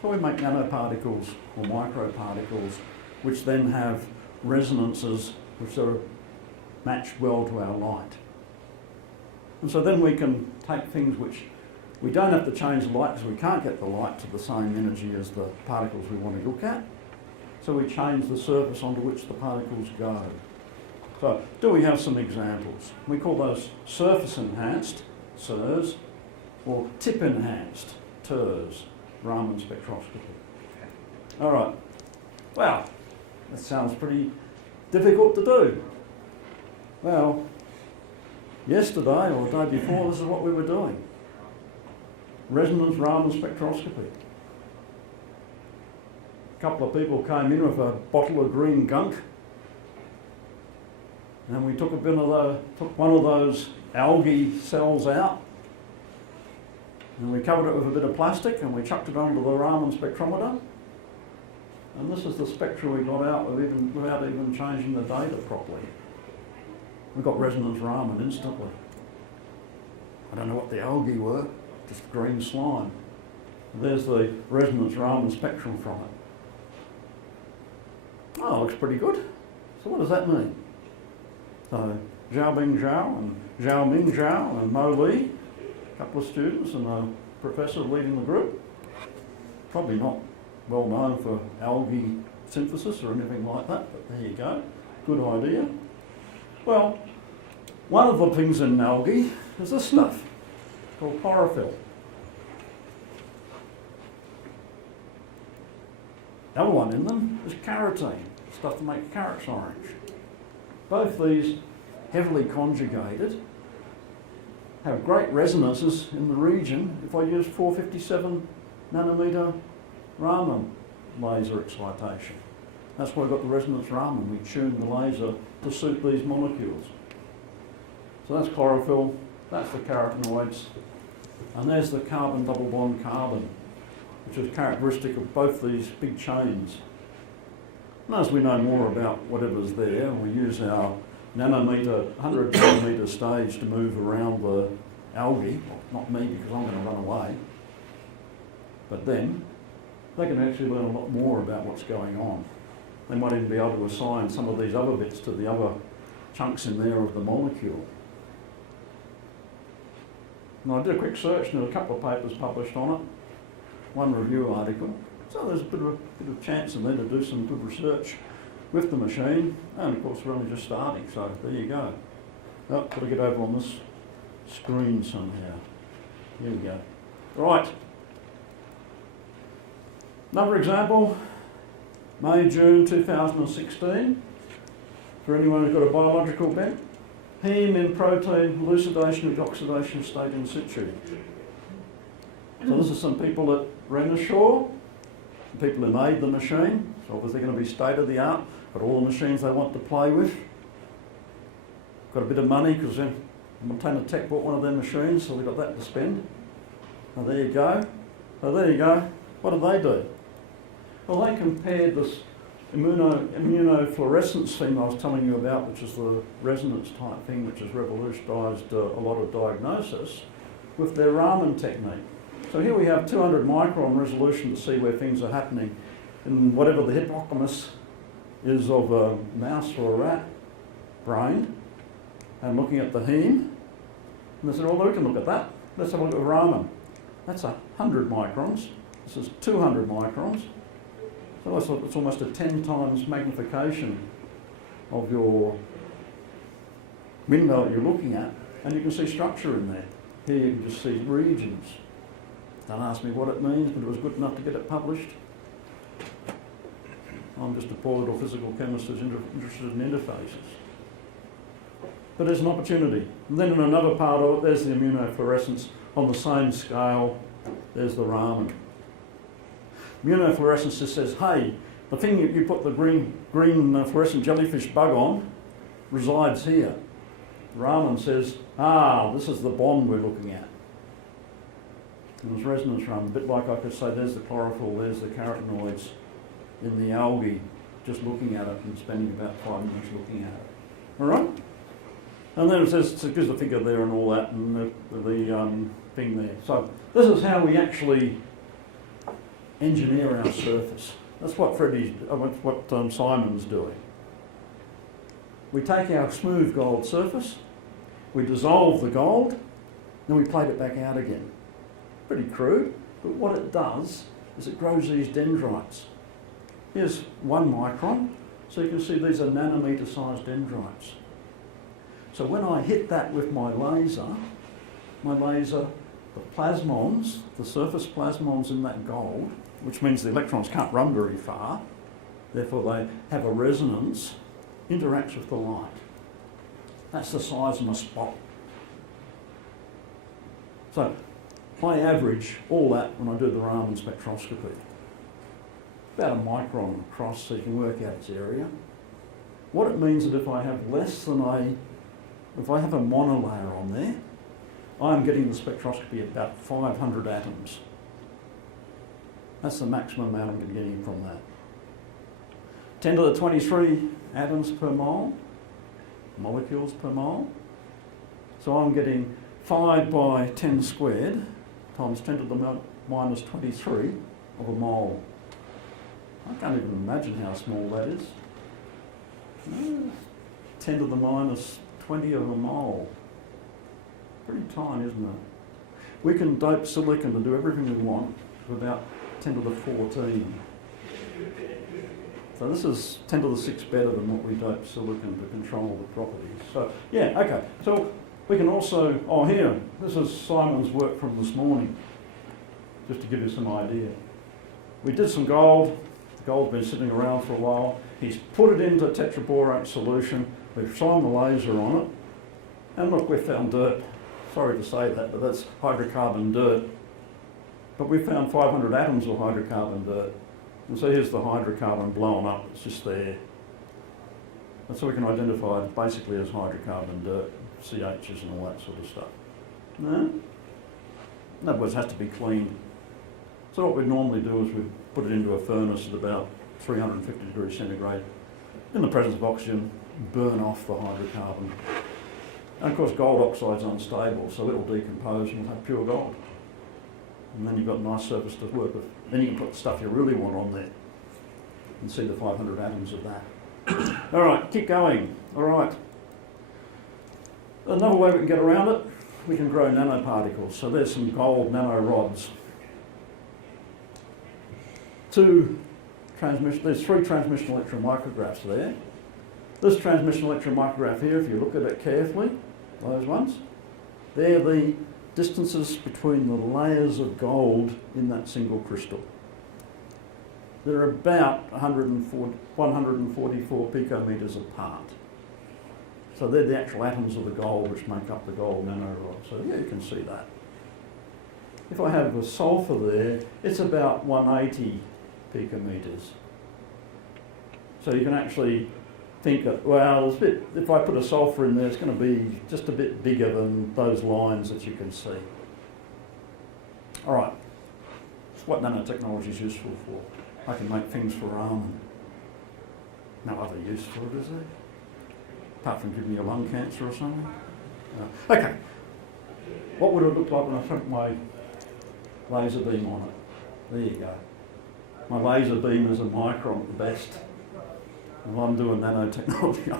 So we make nanoparticles or microparticles which then have resonances which are matched well to our light. And so then we can take things which we don't have to change the light because we can't get the light to the same energy as the particles we want to look at. So we change the surface onto which the particles go. So do we have some examples? We call those surface enhanced, SERS, or tip enhanced, TURS, Raman Spectroscopy. All right, well, that sounds pretty difficult to do. Well, yesterday or the day before, this is what we were doing. Resonance Raman Spectroscopy. A couple of people came in with a bottle of green gunk, and we took took one of those algae cells out, and we covered it with a bit of plastic, and we chucked it onto the Raman spectrometer, and this is the spectra we got out without even changing the data properly. We got resonance Raman instantly. I don't know what the algae were, just green slime. There's the resonance Raman spectrum from it. Oh, looks pretty good. So what does that mean? So Xiaobing Zhao and Xiaoming Zhao and Mo Li, a couple of students and a professor leading the group. Probably not well known for algae synthesis or anything like that, but there you go. Good idea. Well, one of the things in algae is this stuff called chlorophyll. The other one in them is carotene, stuff to make carrots orange. Both these, heavily conjugated, have great resonances in the region if I use 457 nanometer Raman laser excitation. That's why I've got the resonance Raman. We tune the laser to suit these molecules. So that's chlorophyll, that's the carotenoids, and there's the carbon double bond carbon, which is characteristic of both these big chains. And as we know more about whatever's there, we use our nanometer, 100 nanometer stage to move around the algae. Well, not me, because I'm going to run away. But then, they can actually learn a lot more about what's going on. They might even be able to assign some of these other bits to the other chunks in there of the molecule. And I did a quick search and there were a couple of papers published on it. One review article. So there's a bit of chance in there to do some good research with the machine. And of course we're only just starting, so there you go. Oh, got to get over on this screen somehow. Here we go. Right. Another example, May, June 2016. For anyone who's got a biological bent. Heme in protein elucidation of oxidation state in situ. So this is some people at Renishaw, people who made the machine. So obviously going to be state of the art, got all the machines they want to play with. Got a bit of money because Montana Tech bought one of their machines, so we got that to spend. Oh, there you go. So there you go. What did they do? Well, they compared this immunofluorescence thing I was telling you about, which is the resonance type thing which has revolutionised a lot of diagnosis. with their Raman technique. So here we have 200 micron resolution to see where things are happening in whatever the hippocampus is of a mouse or a rat brain, and looking at the heme. And they said, oh, we can look at that. Let's have a look at Raman. That's 100 microns. This is 200 microns. So it's almost a 10 times magnification of your window that you're looking at, and you can see structure in there. Here you can just see regions. Don't ask me what it means, but it was good enough to get it published. I'm just a poor little physical chemist who's interested in interfaces. But there's an opportunity. And then in another part of it, there's the immunofluorescence on the same scale. There's the Raman. Immunofluorescence just says, hey, the thing you put the green fluorescent jellyfish bug on resides here. Raman says, this is the bond we're looking at. And there's resonance Raman, a bit like I could say, there's the chlorophyll, there's the carotenoids in the algae, just looking at it and spending about 5 minutes looking at it. All right? And then it says, it gives the figure there and all that, and the thing there. So this is how we actually engineer our surface. That's what Simon's doing. We take our smooth gold surface, we dissolve the gold, then we plate it back out again. Pretty crude, but what it does is it grows these dendrites. Here's 1 micron, so you can see these are nanometer sized dendrites. So when I hit that with my laser, the plasmons, the surface plasmons in that gold, which means the electrons can't run very far, therefore they have a resonance, interacts with the light. That's the size of my spot. So I average all that when I do the Raman spectroscopy. About a micron across, so you can work out its area. What it means is that if I have if I have a monolayer on there, I'm getting the spectroscopy at about 500 atoms. That's the maximum amount I'm getting from that. 10 to the 23 atoms per mole, molecules per mole. So I'm getting 5 by 10 squared times 10 to the minus 23 of a mole. I can't even imagine how small that is. 10 to the minus 20 of a mole. Pretty tiny, isn't it? We can dope silicon to do everything we want to about 10 to the 14. So this is 10 to the 6 better than what we dope silicon to control the properties. So, yeah, okay. So we can also, here, this is Simon's work from this morning, just to give you some idea. We did some gold. The gold's been sitting around for a while. He's put it into tetraborate solution. We've shined the laser on it. And look, we found dirt. Sorry to say that, but that's hydrocarbon dirt. But we found 500 atoms of hydrocarbon dirt. And so here's the hydrocarbon blown up. It's just there. That's so we can identify it basically as hydrocarbon dirt, CHs and all that sort of stuff. No? In other words, it has to be cleaned. So what we'd normally do is we'd put it into a furnace at about 350 degrees centigrade in the presence of oxygen, burn off the hydrocarbon. And of course gold oxide's unstable, so it'll decompose and we'll have pure gold. And then you've got a nice surface to work with. Then you can put the stuff you really want on there and see the 500 atoms of that. All right, keep going. All right. Another way we can get around it, we can grow nanoparticles. So there's some gold nanorods. There's 3 transmission electron micrographs there. This transmission electron micrograph here, if you look at it carefully, those ones, they're the distances between the layers of gold in that single crystal. They're about 144 picometers apart. So they're the actual atoms of the gold which make up the gold nanorod. So yeah, you can see that. If I have the sulfur there, it's about 180 picometers. So you can actually think that, well, if I put a sulfur in there, it's going to be just a bit bigger than those lines that you can see. All right, that's what nanotechnology is useful for. I can make things for Raman. No other use for it, is there? Apart from giving you lung cancer or something. Okay, What would it look like when I put my laser beam on it? There you go. My laser beam is a micron at the best. If I'm doing nanotechnology,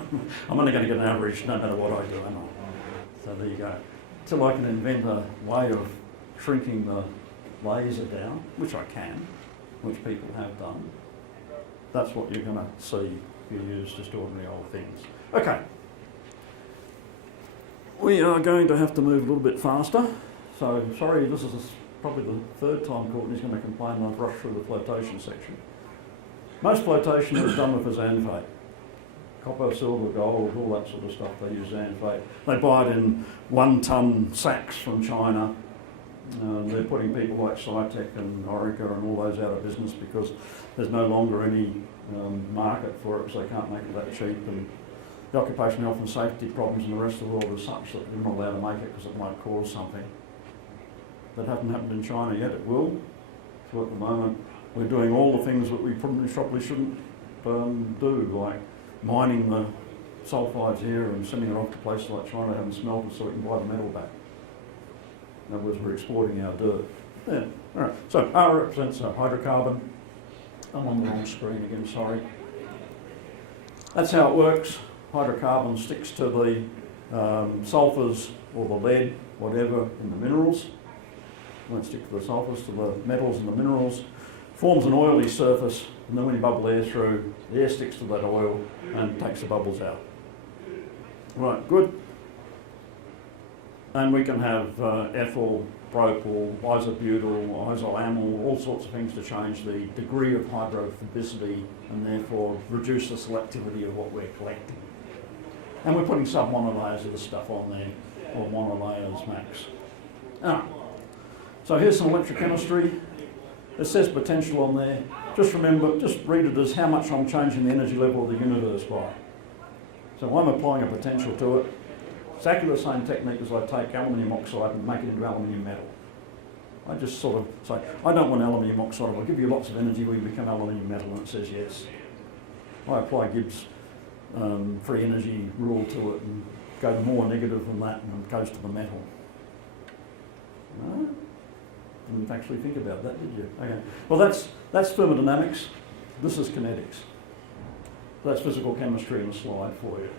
I'm only going to get an average no matter what I do, am I? So there you go. Till I can invent a way of shrinking the laser down, which I can, which people have done, that's what you're going to see if you use just ordinary old things. Okay. We are going to have to move a little bit faster. So, sorry, this is probably the third time Courtney's going to complain I've rushed through the flotation section. Most flotation is done with a xanthate. Copper, silver, gold, all that sort of stuff, they use xanthate. They buy it in 1-ton sacks from China. They're putting people like Cytec and Orica and all those out of business because there's no longer any market for it, so they can't make it that cheap. And the occupational health and safety problems in the rest of the world are such that they're not allowed to make it because it might cause something. That hasn't happened in China yet, it will. So at the moment, we're doing all the things that we probably shouldn't do, like mining the sulphides here and sending it off to places like China to have them smelted so we can buy the metal back. In other words, we're exporting our dirt. Yeah, all right. So R represents a hydrocarbon. I'm on the wrong screen again, sorry. That's how it works. Hydrocarbon sticks to the sulphurs or the lead, whatever, in the minerals. Won't stick to the sulphurs, to the metals and the minerals. Forms an oily surface, and then when you bubble air through, the air sticks to that oil and takes the bubbles out. Right, good. And we can have ethyl, propyl, isobutyl, isoamyl, all sorts of things to change the degree of hydrophobicity and therefore reduce the selectivity of what we're collecting. And we're putting sub-monolayers of the stuff on there, or monolayers max. So here's some electrochemistry. It says potential on there. Just remember, just read it as how much I'm changing the energy level of the universe by. So I'm applying a potential to it. Exactly the same technique as I take aluminium oxide and make it into aluminium metal. I just sort of say, I don't want aluminium oxide, I'll give you lots of energy, we become aluminium metal, and it says yes. I apply Gibbs free energy rule to it and go more negative than that and it goes to the metal. No? Didn't actually think about that, did you? Okay. Well, that's thermodynamics. This is kinetics. That's physical chemistry in a slide for you.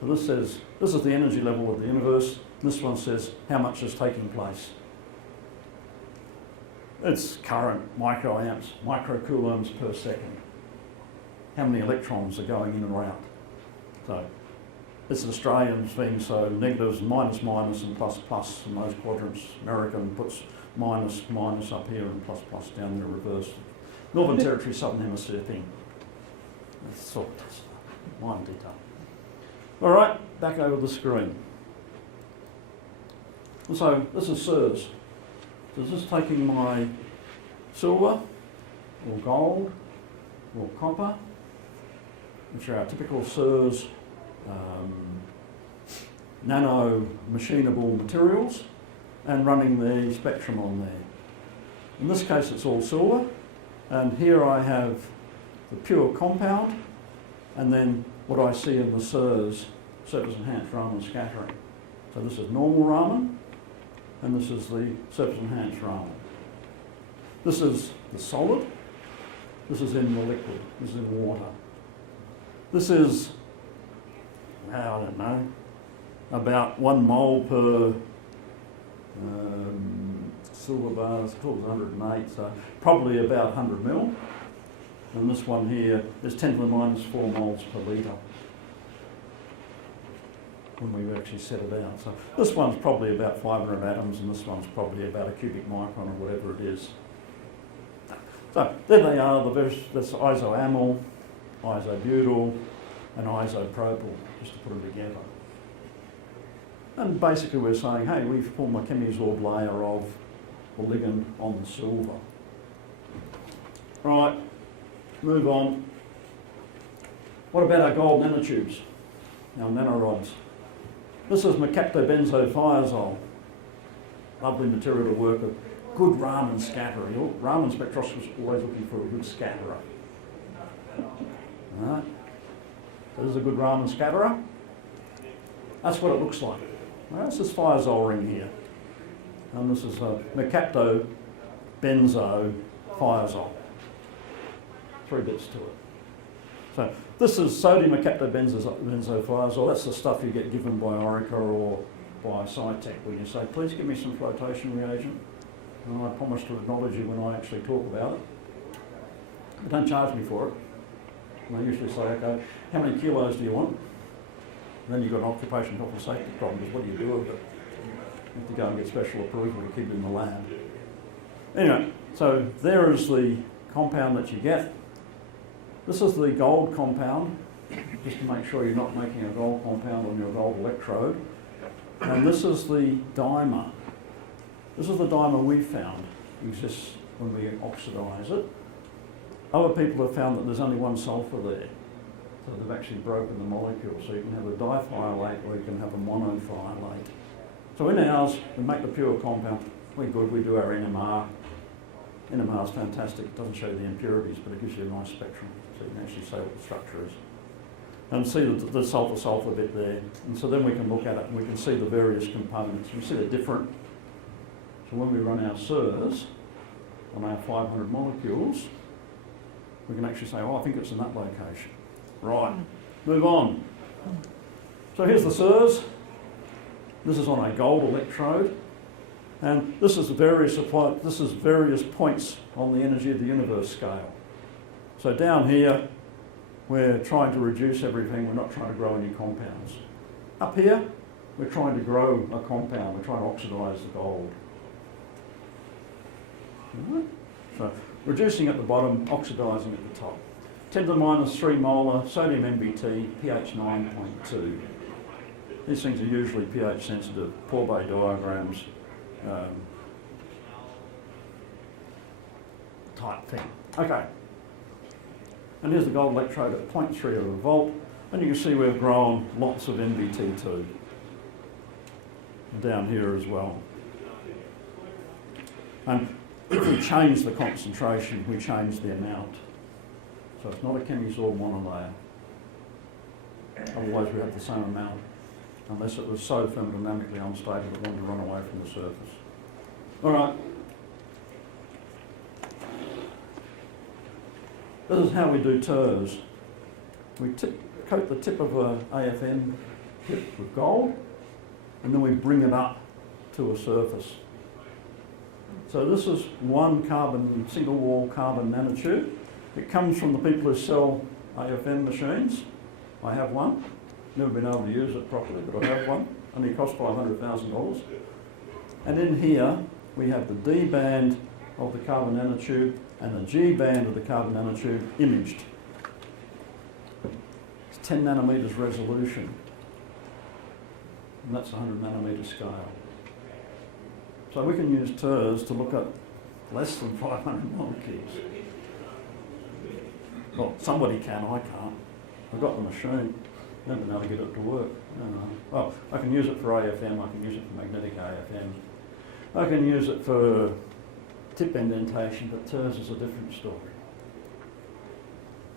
So this says, this is the energy level of the universe. This one says how much is taking place. It's current, microamps, microcoulombs per second. How many electrons are going in and out. So this is Australian thing, so negatives, minus, minus, and plus, plus in those quadrants. American puts minus, minus up here and plus, plus down there reversed. Northern Territory, Southern Hemisphere thing. That's sort of minor detail. All right, back over the screen. And so this is SERS. So this is taking my silver, or gold, or copper, which are our typical SERS nano machinable materials, and running the spectrum on there. In this case it's all silver, and here I have the pure compound, and then what I see in the SERS, surface enhanced Raman scattering. So this is normal Raman, and this is the surface enhanced Raman. This is the solid, this is in the liquid, this is in water. This is, I don't know, about 1 mole per silver bar, it's called 108, so probably about 100 mil. And this one here is 10 to the minus 4 moles per litre when we actually set it out. So this one's probably about 500 atoms, and this one's probably about a cubic micron or whatever it is. So there they are, this isoamyl, isobutyl, and isopropyl, just to put them together. And basically we're saying, hey, we've formed a chemisorb layer of the ligand on the silver. Right, move on. What about our gold nanotubes, our nanorods? This is mercaptobenzothiazole. Lovely material to work with. Good Raman scatterer. Raman Spectroscopy is always looking for a good scatterer. All right. So this is a good Raman scatterer. That's what it looks like. All right, this is thiazole ring here. And this is a mercapto benzo thiazole. 3 bits to it. So this is sodium mercaptobenzothiazole. That's the stuff you get given by Orica or by Scitech when you say, please give me some flotation reagent. And I promise to acknowledge you when I actually talk about it. But don't charge me for it. And I usually say, okay, how many kilos do you want? And then you've got an occupational health and safety problem, because what do you do with it? You have to go and get special approval to keep it in the lab. Anyway, so there is the compound that you get. This is the gold compound, just to make sure you're not making a gold compound on your gold electrode. And this is the dimer. This is the dimer we found exists when we oxidise it. Other people have found that there's only one sulphur there. So they've actually broken the molecule. So you can have a dithiolate or you can have a monothiolate. So in ours, we make the pure compound. We're good, we do our NMR. NMR is fantastic. It doesn't show the impurities, but it gives you a nice spectrum. So you can actually say what the structure is. And see the sulphur bit there. And so then we can look at it and we can see the various components. You see they're different. So when we run our SERS on our 500 molecules, we can actually say, oh, I think it's in that location. Right, move on. So here's the SERS. This is on a gold electrode. And this is various points on the energy of the universe scale. So down here, we're trying to reduce everything. We're not trying to grow any compounds. Up here, we're trying to grow a compound. We're trying to oxidise the gold. Right. So reducing at the bottom, oxidising at the top. 10 to the minus 3 molar, sodium MBT, pH 9.2. These things are usually pH sensitive, Pourbaix diagrams type thing. Okay. And here's the gold electrode at 0.3 of a volt, and you can see we've grown lots of MBT2 down here as well. And if we change the concentration, we change the amount. So it's not a chemisorb monolayer. Otherwise we have the same amount, unless it was so thermodynamically unstable it wanted to run away from the surface. All right. This is how we do TURS. We coat the tip of a AFM tip with gold, and then we bring it up to a surface. So this is one carbon, single wall carbon nanotube. It comes from the people who sell AFM machines. I have one. Never been able to use it properly, but I have one. Only cost $500,000. And in here, we have the D band of the carbon nanotube and the G band of the carbon nanotube imaged. It's 10 nanometers resolution. And that's 100 nanometer scale. So we can use TURS to look at less than 500 molecules. Well, somebody can, I can't. I've got the machine. Never been able to get it to work. No. Well, I can use it for AFM, I can use it for magnetic AFM. I can use it for tip indentation, but TURS is a different story.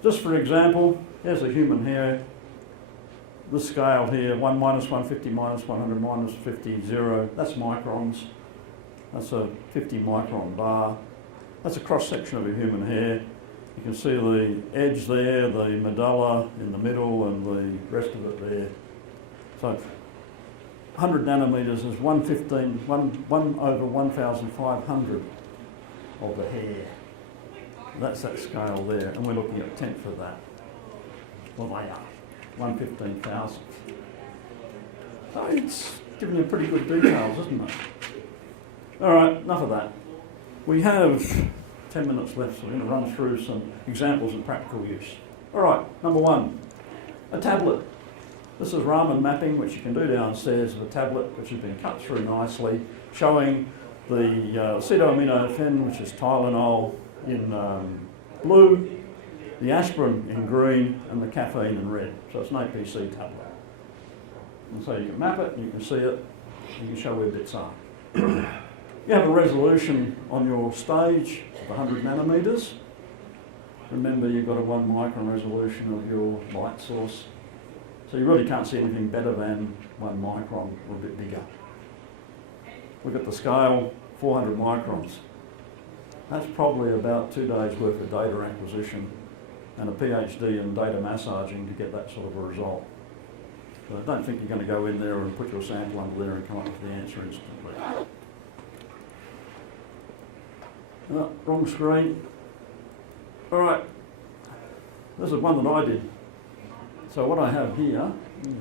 Just for example, here's a human hair. This scale here, 1 minus 150 minus 100 minus 50, 0. That's microns. That's a 50 micron bar. That's a cross section of a human hair. You can see the edge there, the medulla in the middle, and the rest of it there. So 100 nanometers is 1 over 1,500 of the hair. That's that scale there, and we're looking at a tenth of that. Well, they are 1/15,000th. So it's giving you pretty good details, isn't it? All right, enough of that. We have 10 minutes left, so we're going to run through some examples of practical use. All right, number one, a tablet. This is Raman mapping, which you can do downstairs of a tablet, which has been cut through nicely, showing the acetoaminofen, which is Tylenol, in blue, the aspirin in green, and the caffeine in red. So it's an APC tablet. And so you can map it, and you can see it, and you can show where bits are. You have a resolution on your stage of 100 nanometers. Remember, you've got a 1 micron resolution of your light source. So you really can't see anything better than 1 micron or a bit bigger. Look at the scale, 400 microns. That's probably about 2 days worth of data acquisition and a PhD in data massaging to get that sort of a result. So I don't think you're going to go in there and put your sample under there and come up with the answer instantly. Oh, wrong screen. All right, this is one that I did. So what I have here,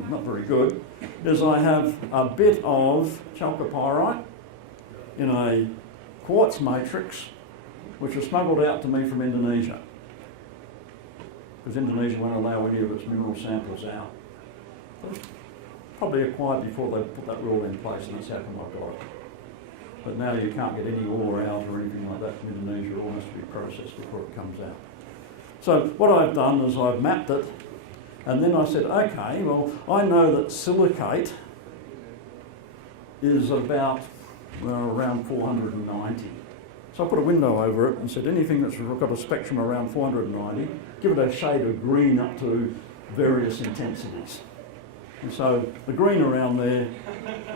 not very good, is I have a bit of chalcopyrite in a quartz matrix which was smuggled out to me from Indonesia, because Indonesia won't allow any of its mineral samples out. It was probably acquired before they put that rule in place, and that's how come I got it. But now you can't get any ore out or anything like that from Indonesia. Ore has to be processed before it comes out. So what I've done is I've mapped it, and then I said, okay, well, I know that silicate is about around 490. So I put a window over it and said anything that's got a spectrum around 490, give it a shade of green up to various intensities. And so the green around there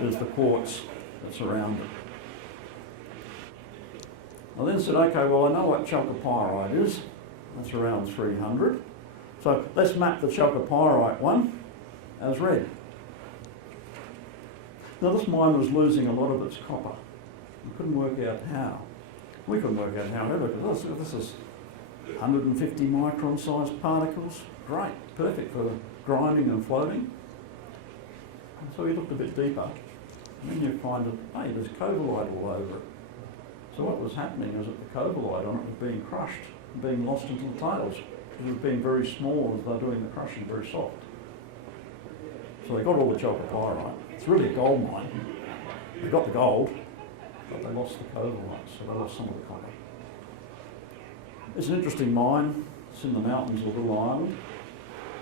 is the quartz that's around it. I then said, okay, well, I know what chalcopyrite is. That's around 300. So let's map the chalcopyrite one as red. Now this mine was losing a lot of its copper. We couldn't work out how. We couldn't work out how ever, because this is 150 micron sized particles. Great, perfect for grinding and floating. And so we looked a bit deeper, and then you find that, hey, there's cobalt all over it. So what was happening is that the cobalt on it was being crushed, being lost into the tails. It was being very small as they're doing the crushing, very soft. So they got all the chalcopyrite. It's really a gold mine. They got the gold, but they lost the cobalt, so they lost some of the copper. It's an interesting mine. It's in the mountains of a little island.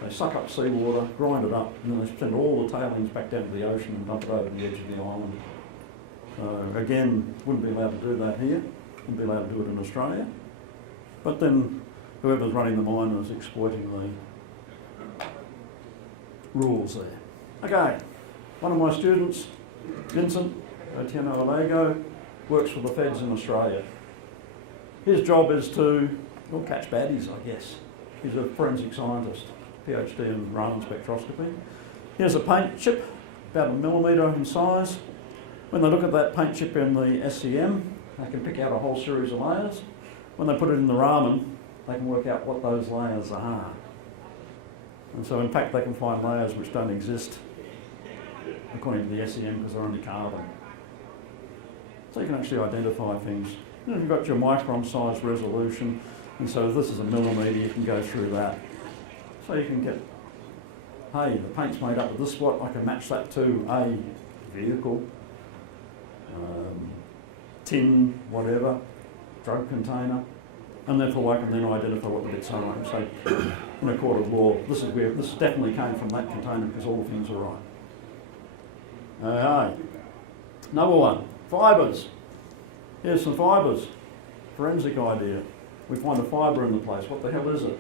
They suck up seawater, grind it up, and then they send all the tailings back down to the ocean and dump it over the edge of the island. So again, wouldn't be allowed to do that here. Wouldn't be allowed to do it in Australia. But then whoever's running the mine is exploiting the rules there. Okay, one of my students, Vincent Otieno Alego, works for the feds in Australia. His job is to, well, catch baddies, I guess. He's a forensic scientist, PhD in Raman Spectroscopy. Here's a paint chip, about 1 millimetre in size. When they look at that paint chip in the SEM, they can pick out a whole series of layers. When they put it in the Raman, they can work out what those layers are. And so in fact they can find layers which don't exist according to the SEM because they're only carbon. So you can actually identify things. And you've got your micron size resolution, and so if this is a millimetre, you can go through that. So you can get, hey, the paint's made up of this what, I can match that to a vehicle, tin, whatever, drug container, and therefore I can then identify what the bits are. I can say, in a court of law, this is where, this definitely came from that container because all the things are right. Okay. Number one, fibres. Here's some fibres. Forensic idea. We find a fibre in the place. What the hell is it?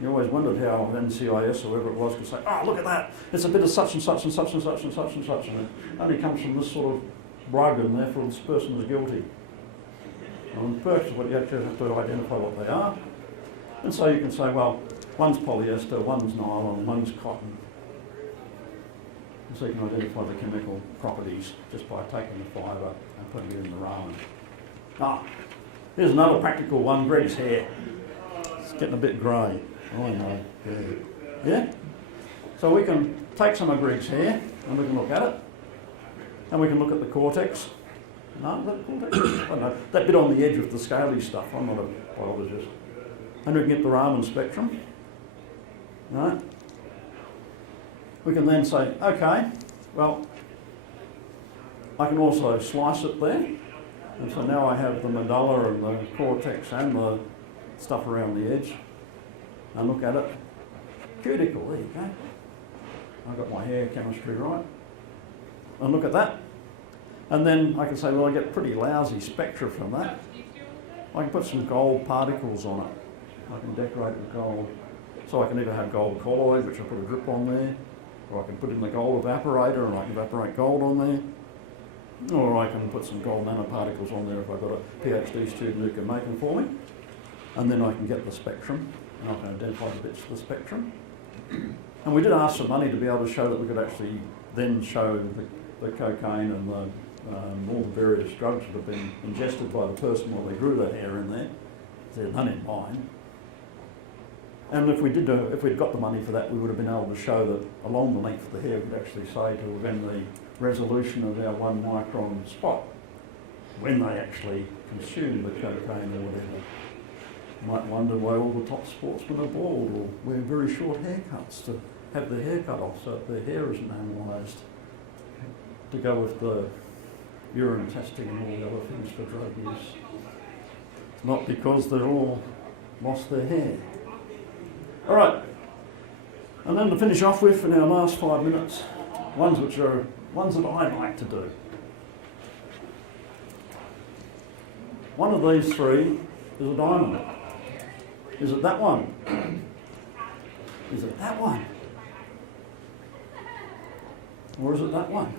You always wondered how NCIS or whoever it was could say, oh, look at that. It's a bit of such and such and such and such and such and such. And it only comes from this sort of rug and therefore this person is guilty. And first, what you actually have to identify what they are. And so you can say, well, one's polyester, one's nylon, one's cotton. And so you can identify the chemical properties just by taking the fibre and putting it in the Raman. Ah, here's another practical one, Greg's hair. It's getting a bit grey. Oh no, yeah? So we can take some of Greg's hair and we can look at it. And we can look at the cortex. No, that cortex? I don't know. That bit on the edge of the scaly stuff. I'm not a biologist. And we can get the Raman spectrum. Right? We can then say, okay, well, I can also slice it there. And so now I have the medulla and the cortex and the stuff around the edge. And look at it. Cuticle, there you go. I've got my hair chemistry right. And look at that. And then I can say, well, I get pretty lousy spectra from that. I can put some gold particles on it. I can decorate with gold. So I can either have gold colloid, which I put a drip on there, Or I can put in the gold evaporator and I can evaporate gold on there. Or I can put some gold nanoparticles on there if I've got a PhD student who can make them for me. And then I can get the spectrum, and I can identify the bits of the spectrum. And we did ask for money to be able to show that we could actually then show the cocaine and all the various drugs that have been ingested by the person while they grew their hair in there. There's none in mine. And if we'd got the money for that, we would have been able to show that along the length of the hair, we could actually say to within the resolution of our 1 micron spot, when they actually consume the cocaine or whatever. You might wonder why all the top sportsmen are bald or wear very short haircuts to have their hair cut off so that their hair isn't analysed to go with the urine testing and all the other things for drug use. It's not because they've all lost their hair. All right, and then to finish off with in our last 5 minutes, ones that I like to do. One of these three is a diamond. Is it that one? Is it that one? Or is it that one?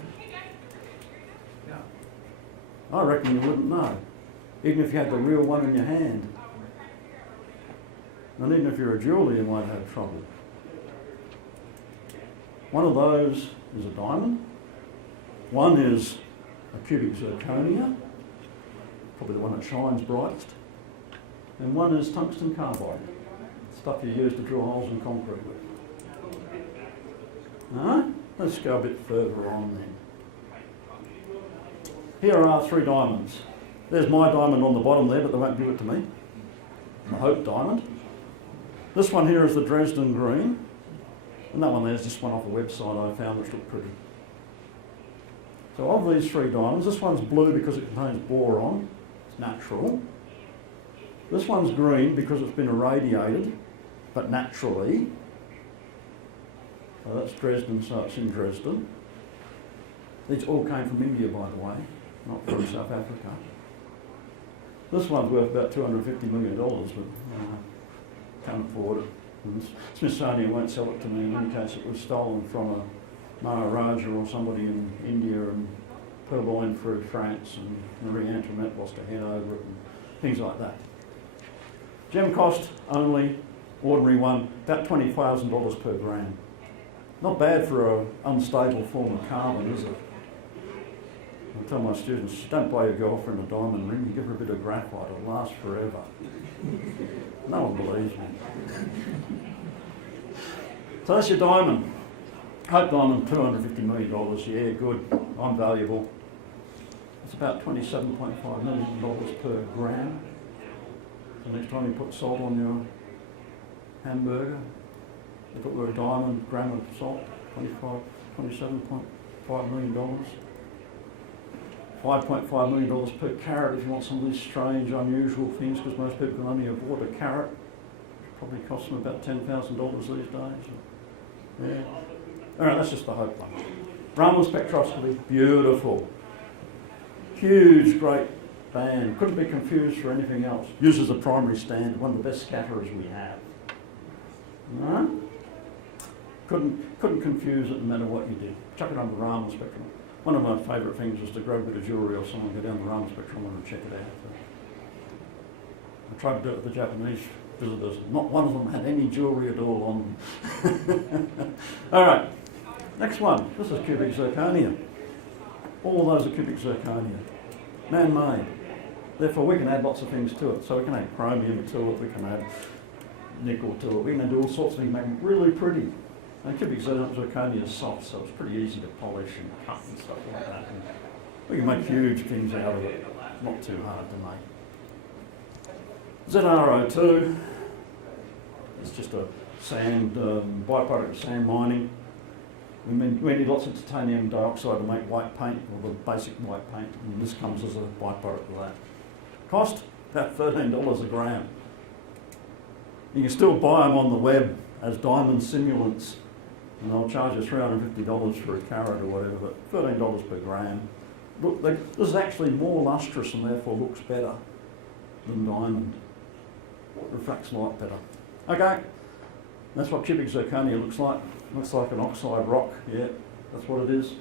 I reckon you wouldn't know, even if you had the real one in your hand. And even if you're a jeweller, you might have trouble. One of those is a diamond. One is a cubic zirconia, probably the one that shines brightest. And one is tungsten carbide, stuff you use to drill holes in concrete with. Let's go a bit further on then. Here are 3 diamonds. There's my diamond on the bottom there, but they won't give it to me. The Hope diamond. This one here is the Dresden green. And that one there's just one off a website I found which looked pretty. So of these 3 diamonds, this one's blue because it contains boron. It's natural. This one's green because it's been irradiated, but naturally. So that's Dresden, so it's in Dresden. These all came from India, by the way, not from South Africa. This one's worth about $250 million, but can't afford it. And Smithsonian won't sell it to me. In any case, it was stolen from a Maharaja or somebody in India and purloined through France, and Marie Antoinette lost her head over it and things like that. Gem cost only, ordinary one, about $20,000 per gram. Not bad for an unstable form of carbon, is it? I tell my students, don't buy your girlfriend a diamond ring, you give her a bit of graphite, it'll last forever. No one believes me. So that's your diamond. Hope diamond, $250 million, yeah, good, I'm valuable. It's about $27.5 million per gram. So next time you put salt on your hamburger, if it were a diamond, gram of salt, $27.5 million. $5.5 million per carat if you want some of these strange, unusual things, because most people can only afford a carat. It probably costs them about $10,000 these days. Yeah. All right, that's just the Hope one. Raman Spectroscopy, beautiful. Huge, great band. Couldn't be confused for anything else. Uses a primary standard, one of the best scatterers we have. All right? Couldn't confuse it no matter what you did. Chuck it on the Raman spectrum. One of my favourite things was to grab a bit of jewellery or something, go down the Raman spectrometer and check it out. I tried to do it with the Japanese visitors. Not one of them had any jewellery at all on them. All right, next one. This is cubic zirconia. All those are cubic zirconia. Man-made. Therefore, we can add lots of things to it. So we can add chromium to it, we can add nickel to it, we can do all sorts of things, make it really pretty. And cubic zirconia is soft, so it's pretty easy to polish and cut and stuff like that. And we can make huge things out of it, not too hard to make. ZrO2, it's just a sand, byproduct of sand mining. We need lots of titanium dioxide to make white paint, or the basic white paint, and this comes as a byproduct of that. Cost, about $13 a gram. You can still buy them on the web as diamond simulants, and they'll charge you $350 for a carat or whatever, but $13 per gram. Look, this is actually more lustrous and therefore looks better than diamond. Refracts light better. Okay, that's what cubic zirconia looks like. Looks like an oxide rock, yeah, that's what it is.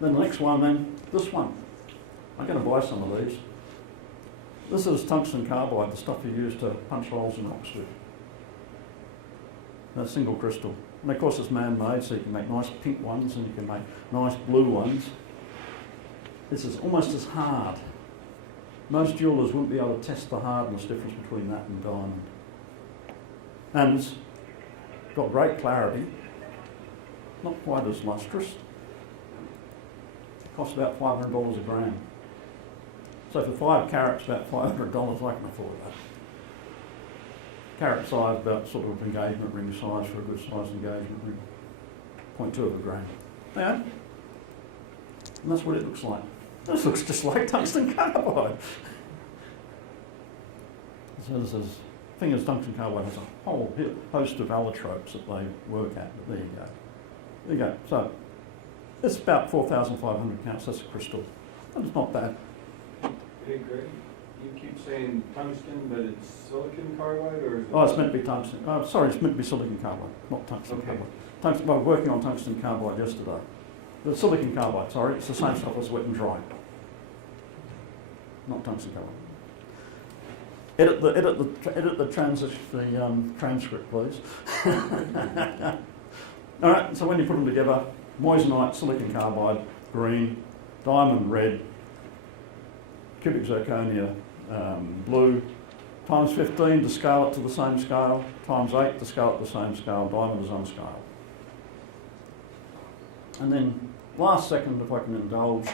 Then the next one then, this one. I'm going to buy some of these. This is tungsten carbide, the stuff you use to punch holes in rocks with. That's single crystal. And of course it's man-made, so you can make nice pink ones and you can make nice blue ones. This is almost as hard. Most jewellers wouldn't be able to test the hardness difference between that and diamond. And it's got great clarity, not quite as lustrous. It costs about $500 a gram. So for 5 carats, about $500, I can afford that. Carat size, about sort of engagement ring size for a good sized engagement ring. 0.2 of a gram. Yeah. And that's what it looks like. This looks just like tungsten carbide. So this is, the thing is, tungsten carbide has a whole host of allotropes that they work at. But there you go. There you go. So it's about 4,500 counts. That's a crystal. And it's not bad. Hey Greg, you keep saying tungsten, but it's silicon carbide, or is it? Oh, it's meant to be tungsten. Sorry, it's meant to be silicon carbide, not tungsten carbide. Tungsten, well, working on tungsten carbide yesterday. The silicon carbide, sorry, it's the same stuff as wet and dry. Not tungsten carbide. Edit the transcript, please. All right, so when you put them together, moissanite, silicon carbide, green, diamond red, cubic zirconia blue, times 15 to scale it to the same scale, times 8 to scale it to the same scale, diamond is unscaled. And then last second, if I can indulge,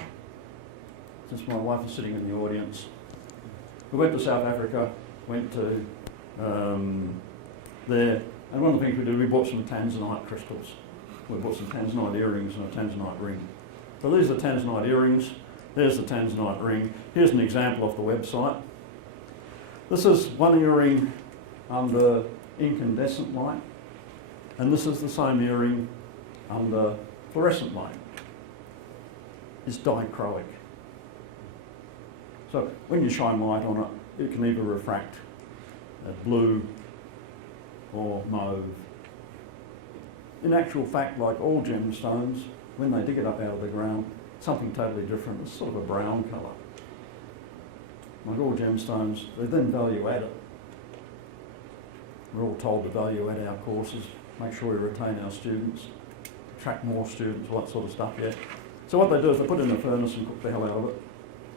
since my wife is sitting in the audience, we went to South Africa, went to there, and one of the things we did, we bought some tanzanite crystals. We bought some tanzanite earrings and a tanzanite ring. So these are tanzanite earrings. There's the tanzanite ring. Here's an example off the website. This is one earring under incandescent light, and this is the same earring under fluorescent light. It's dichroic. So when you shine light on it, it can either refract blue or mauve. In actual fact, like all gemstones, when they dig it up out of the ground, something totally different. It's sort of a brown colour. Like all gemstones, they then value add it. We're all told to value add our courses, make sure we retain our students, attract more students, all that sort of stuff, yeah. So what they do is they put it in the furnace and cook the hell out of it.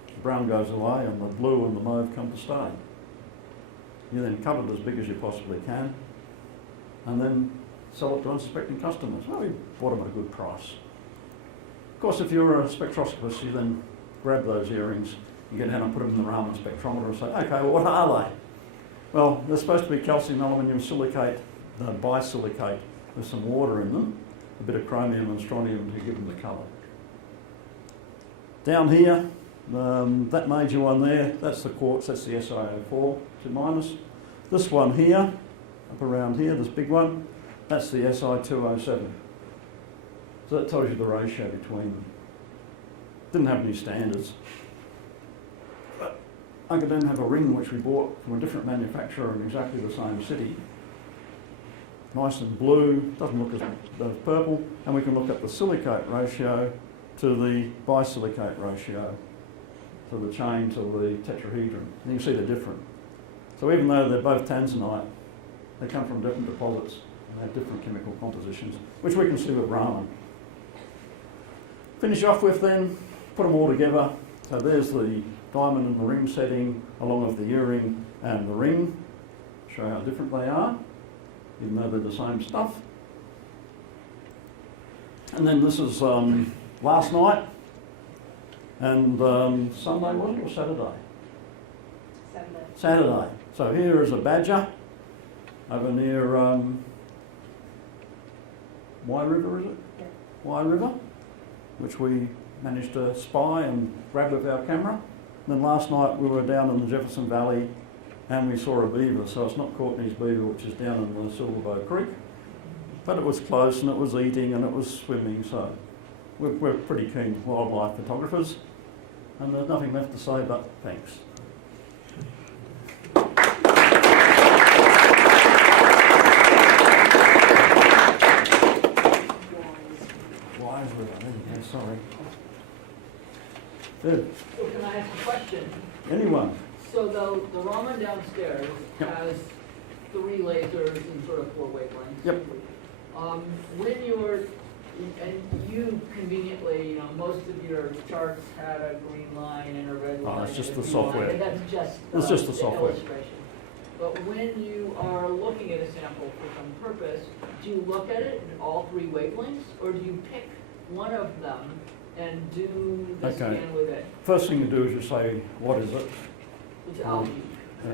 The brown goes away and the blue and the mauve come to stay. You then cut it as big as you possibly can and then sell it to unsuspecting customers. Well, we bought them at a good price. Of course, if you're a spectroscopist, you then grab those earrings, you get down and put them in the Raman spectrometer and say, okay, well, what are they? Well, they're supposed to be calcium aluminium silicate, bisilicate with some water in them, a bit of chromium and strontium to give them the colour. Down here, that major one there, that's the quartz, that's the SiO4, 2-. This one here, up around here, this big one, that's the Si207. So that tells you the ratio between them. Didn't have any standards. But I could then have a ring which we bought from a different manufacturer in exactly the same city. Nice and blue, doesn't look as purple, and we can look at the silicate ratio to the bisilicate ratio, to the chain to the tetrahedron. And you can see they're different. So even though they're both tanzanite, they come from different deposits and have different chemical compositions, which we can see with Raman. Finish off with then, put them all together. So there's the diamond and the ring setting, along with the earring and the ring. Show how different they are, even though they're the same stuff. And then this is last night, and Sunday was it, or Saturday? Saturday. So here is a badger over near Wye River, is it? Yeah. Wye River, which we managed to spy and grab with our camera. And then last night we were down in the Jefferson Valley and we saw a beaver. So it's not Courtney's beaver, which is down in the Silverbow Creek, but it was close and it was eating and it was swimming. So we're pretty keen wildlife photographers, and there's nothing left to say but thanks. wires with it. There you go, sorry. Good. So can I ask a question? Anyone? So the Raman downstairs Yep. has 3 lasers and sort of 4 wavelengths. Yep. When you're, and you conveniently, most of your charts had a green line and a red Oh, line. that's just and a the blue line, software. and that's just It's just the software. illustration. But when you are looking at a sample for some purpose, do you look at it in all 3 wavelengths, or do you pick one of them and do the Okay. scan with it? First thing you do is you say, what is it? It's algae.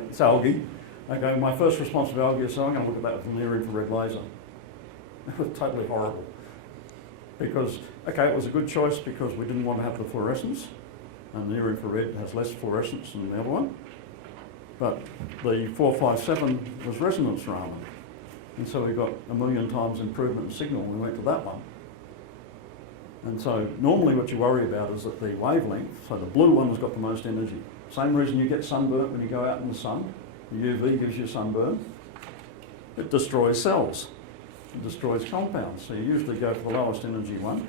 It's algae. Okay, my first response to algae is, so I'm going to look at that with a near infrared laser. It was totally horrible. Because, okay, it was a good choice because we didn't want to have the fluorescence, and near infrared has less fluorescence than the other one. But the 457 was resonance Raman. And so we got 1,000,000 times improvement in signal when we went to that one. And so normally what you worry about is that the wavelength, so the blue one has got the most energy. Same reason you get sunburnt when you go out in the sun. The UV gives you sunburn. It destroys cells. It destroys compounds. So you usually go for the lowest energy one.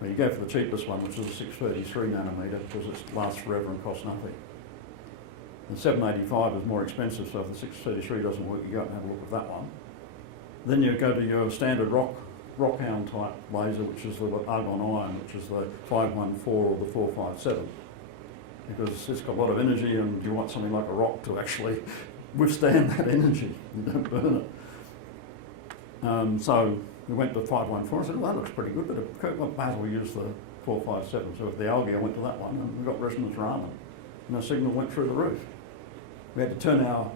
Well, you go for the cheapest one, which is a 633 nanometer, because it lasts forever and costs nothing. The 785 is more expensive, so if the 633 doesn't work, you go out and have a look at that one. Then you go to your standard rockhound type laser, which is the argon iron, which is the 514 or the 457. Because it's got a lot of energy and you want something like a rock to actually withstand that energy. You don't burn it. So we went to 514. I said, well, that looks pretty good, but might as well use the 457. So with the algae, I went to that one and we got resonance Raman. And our signal went through the roof. We had to turn our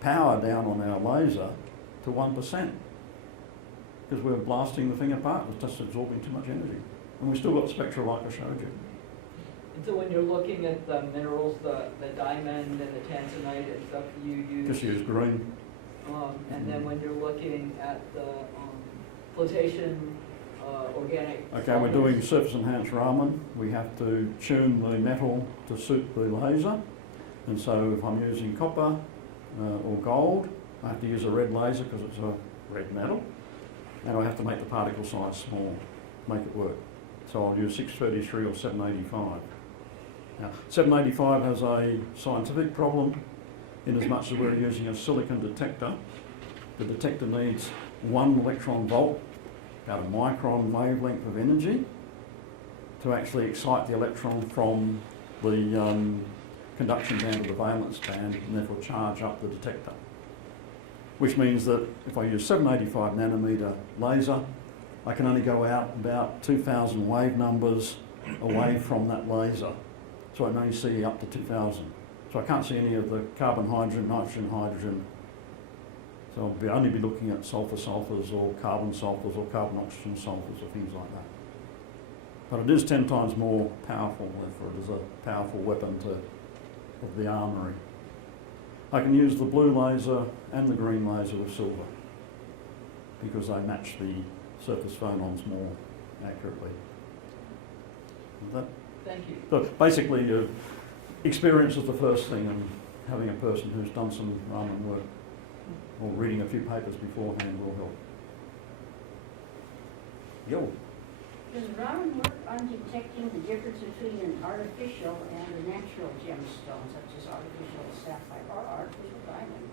power down on our laser to 1% because we were blasting the thing apart. It was just absorbing too much energy. And we still got the spectra like I showed you. And so when you're looking at the minerals, the diamond and the tanzanite and stuff, you use... Just use green. And then when you're looking at the flotation, organic... Okay, we're doing surface enhanced Raman. We have to tune the metal to suit the laser. And so if I'm using copper or gold, I have to use a red laser because it's a red metal. And I have to make the particle size small, make it work. So I'll use 633 or 785. Now, 785 has a scientific problem in as much as we're using a silicon detector. The detector needs 1 electron volt, about a micron wavelength of energy, to actually excite the electron from the conduction band of the valence band and therefore charge up the detector. Which means that if I use 785 nanometer laser, I can only go out about 2,000 wave numbers away from that laser. So I can only see up to 2,000. So I can't see any of the carbon, hydrogen, nitrogen, hydrogen. So I'll only be looking at sulfur sulfurs or carbon oxygen sulfurs or things like that. But it is 10 times more powerful, therefore it is a powerful weapon of the armoury. I can use the blue laser and the green laser with silver because they match the surface phonons more accurately. Is that? Thank you. So basically, experience is the first thing, and having a person who's done some Raman work or reading a few papers beforehand will help. Yo. Does Raman work on detecting the difference between an artificial and a natural gemstone, such as artificial sapphire or artificial diamond?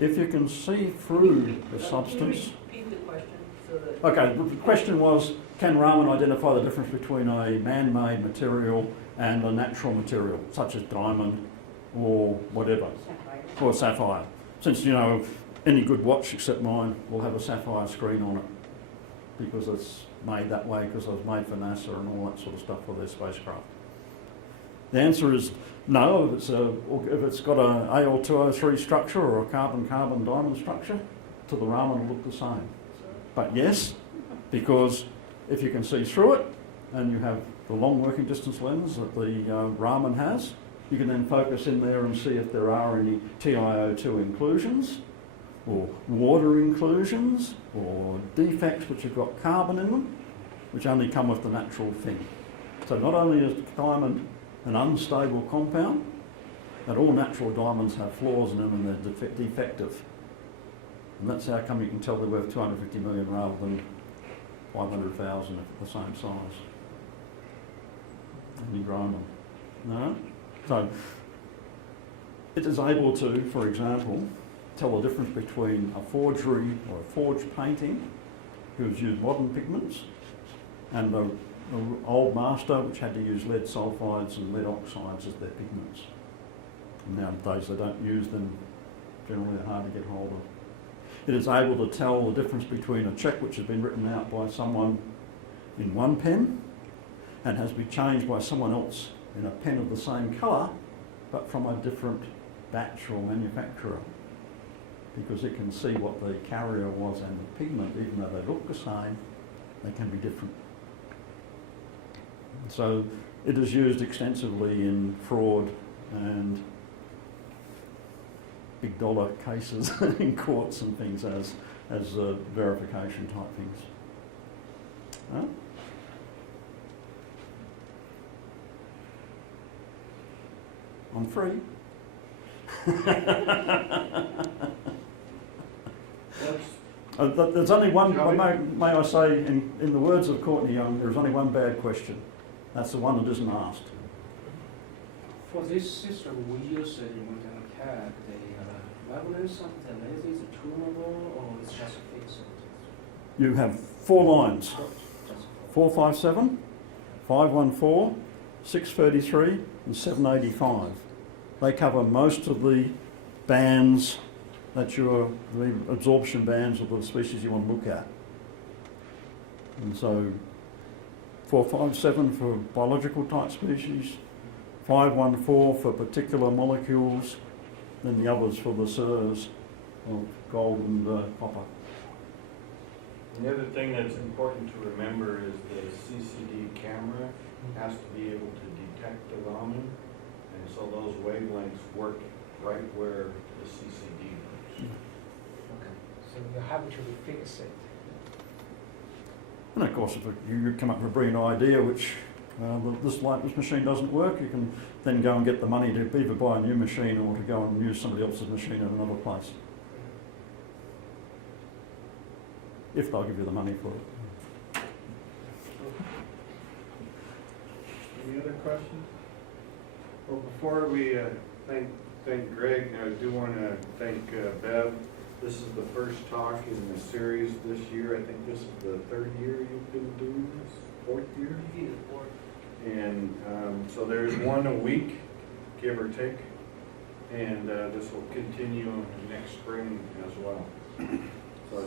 If you can see through the Can you substance. repeat the question so that... Okay, the question was, can Raman identify the difference between a man-made material and a natural material, such as diamond or whatever, Sapphire. or sapphire? Since, any good watch except mine will have a sapphire screen on it because it's made that way because it was made for NASA and all that sort of stuff for their spacecraft. The answer is no. If it's got a Al2O3 structure or a carbon-carbon diamond structure, to the Raman will look the same. But yes, because if you can see through it and you have the long working distance lens that the Raman has, you can then focus in there and see if there are any TiO2 inclusions or water inclusions or defects which have got carbon in them, which only come with the natural thing. So not only is diamond an unstable compound, but all natural diamonds have flaws in them and they're defective. And that's how come you can tell they're worth 250 million rather than 500,000 if the same size. And you're growing them. No? So it is able to, for example, tell the difference between a forgery or a forged painting, who's used modern pigments, and an old master which had to use lead sulfides and lead oxides as their pigments. And nowadays they don't use them, generally they're hard to get hold of. It is able to tell the difference between a cheque which has been written out by someone in one pen and has been changed by someone else in a pen of the same colour but from a different batch or manufacturer, because it can see what the carrier was and the pigment, even though they look the same, they can be different. So it is used extensively in fraud and big dollar cases in courts and things as verification type things. Huh? I'm free. There's only one, may I say, in the words of Courtney Young, there's only one bad question. That's the one that isn't asked. For this system, we use in CAD the wavelengths of the laser is tunable or it's just fixed? You have 4 lines, 457, 514, 633 and 785. They cover most of the bands that the absorption bands of the species you want to look at. And so 457 for biological type species, 514 for particular molecules, then the others for the SERS of gold and copper. The other thing that's important to remember is the CCD camera has to be able to detect the Raman, and so those wavelengths work right where the CCD works. Okay. So you have to fix it. And of course, if you come up with a brilliant idea which this machine doesn't work, you can then go and get the money to either buy a new machine or to go and use somebody else's machine in another place. If they'll give you the money for it. Any other questions? Well, before we thank Greg, I do want to thank Bev. This is the first talk in the series this year. I think this is the 3rd year you've been doing this, 4th year? And so there's one a week, give or take. And this will continue next spring as well. So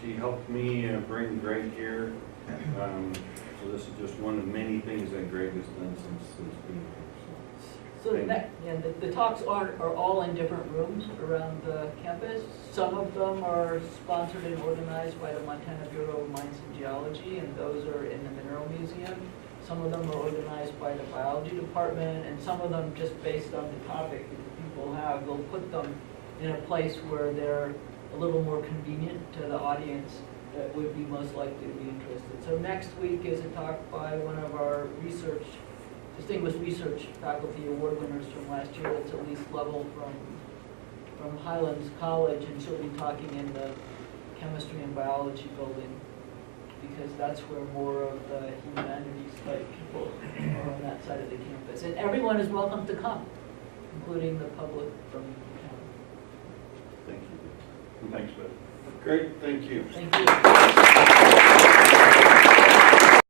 she helped me bring Greg here. So this is just one of many things that Greg has done since being here. So the talks are all in different rooms around the campus. Some of them are sponsored and organized by the Montana Bureau of Mines and Geology, and those are in the Mineral Museum. Some of them are organized by the Biology Department, and some of them just based on the topic that people have. They'll put them in a place where they're a little more convenient to the audience that would be most likely to be interested. So next week is a talk by one of our distinguished research faculty award winners from last year. That's Elise Level from Highlands College, and she'll be talking in the chemistry and biology building, because that's where more of the humanities type people are on that side of the campus. And everyone is welcome to come, including the public from town. Thank you. Thanks, Bev. Great, thank you. Thank you.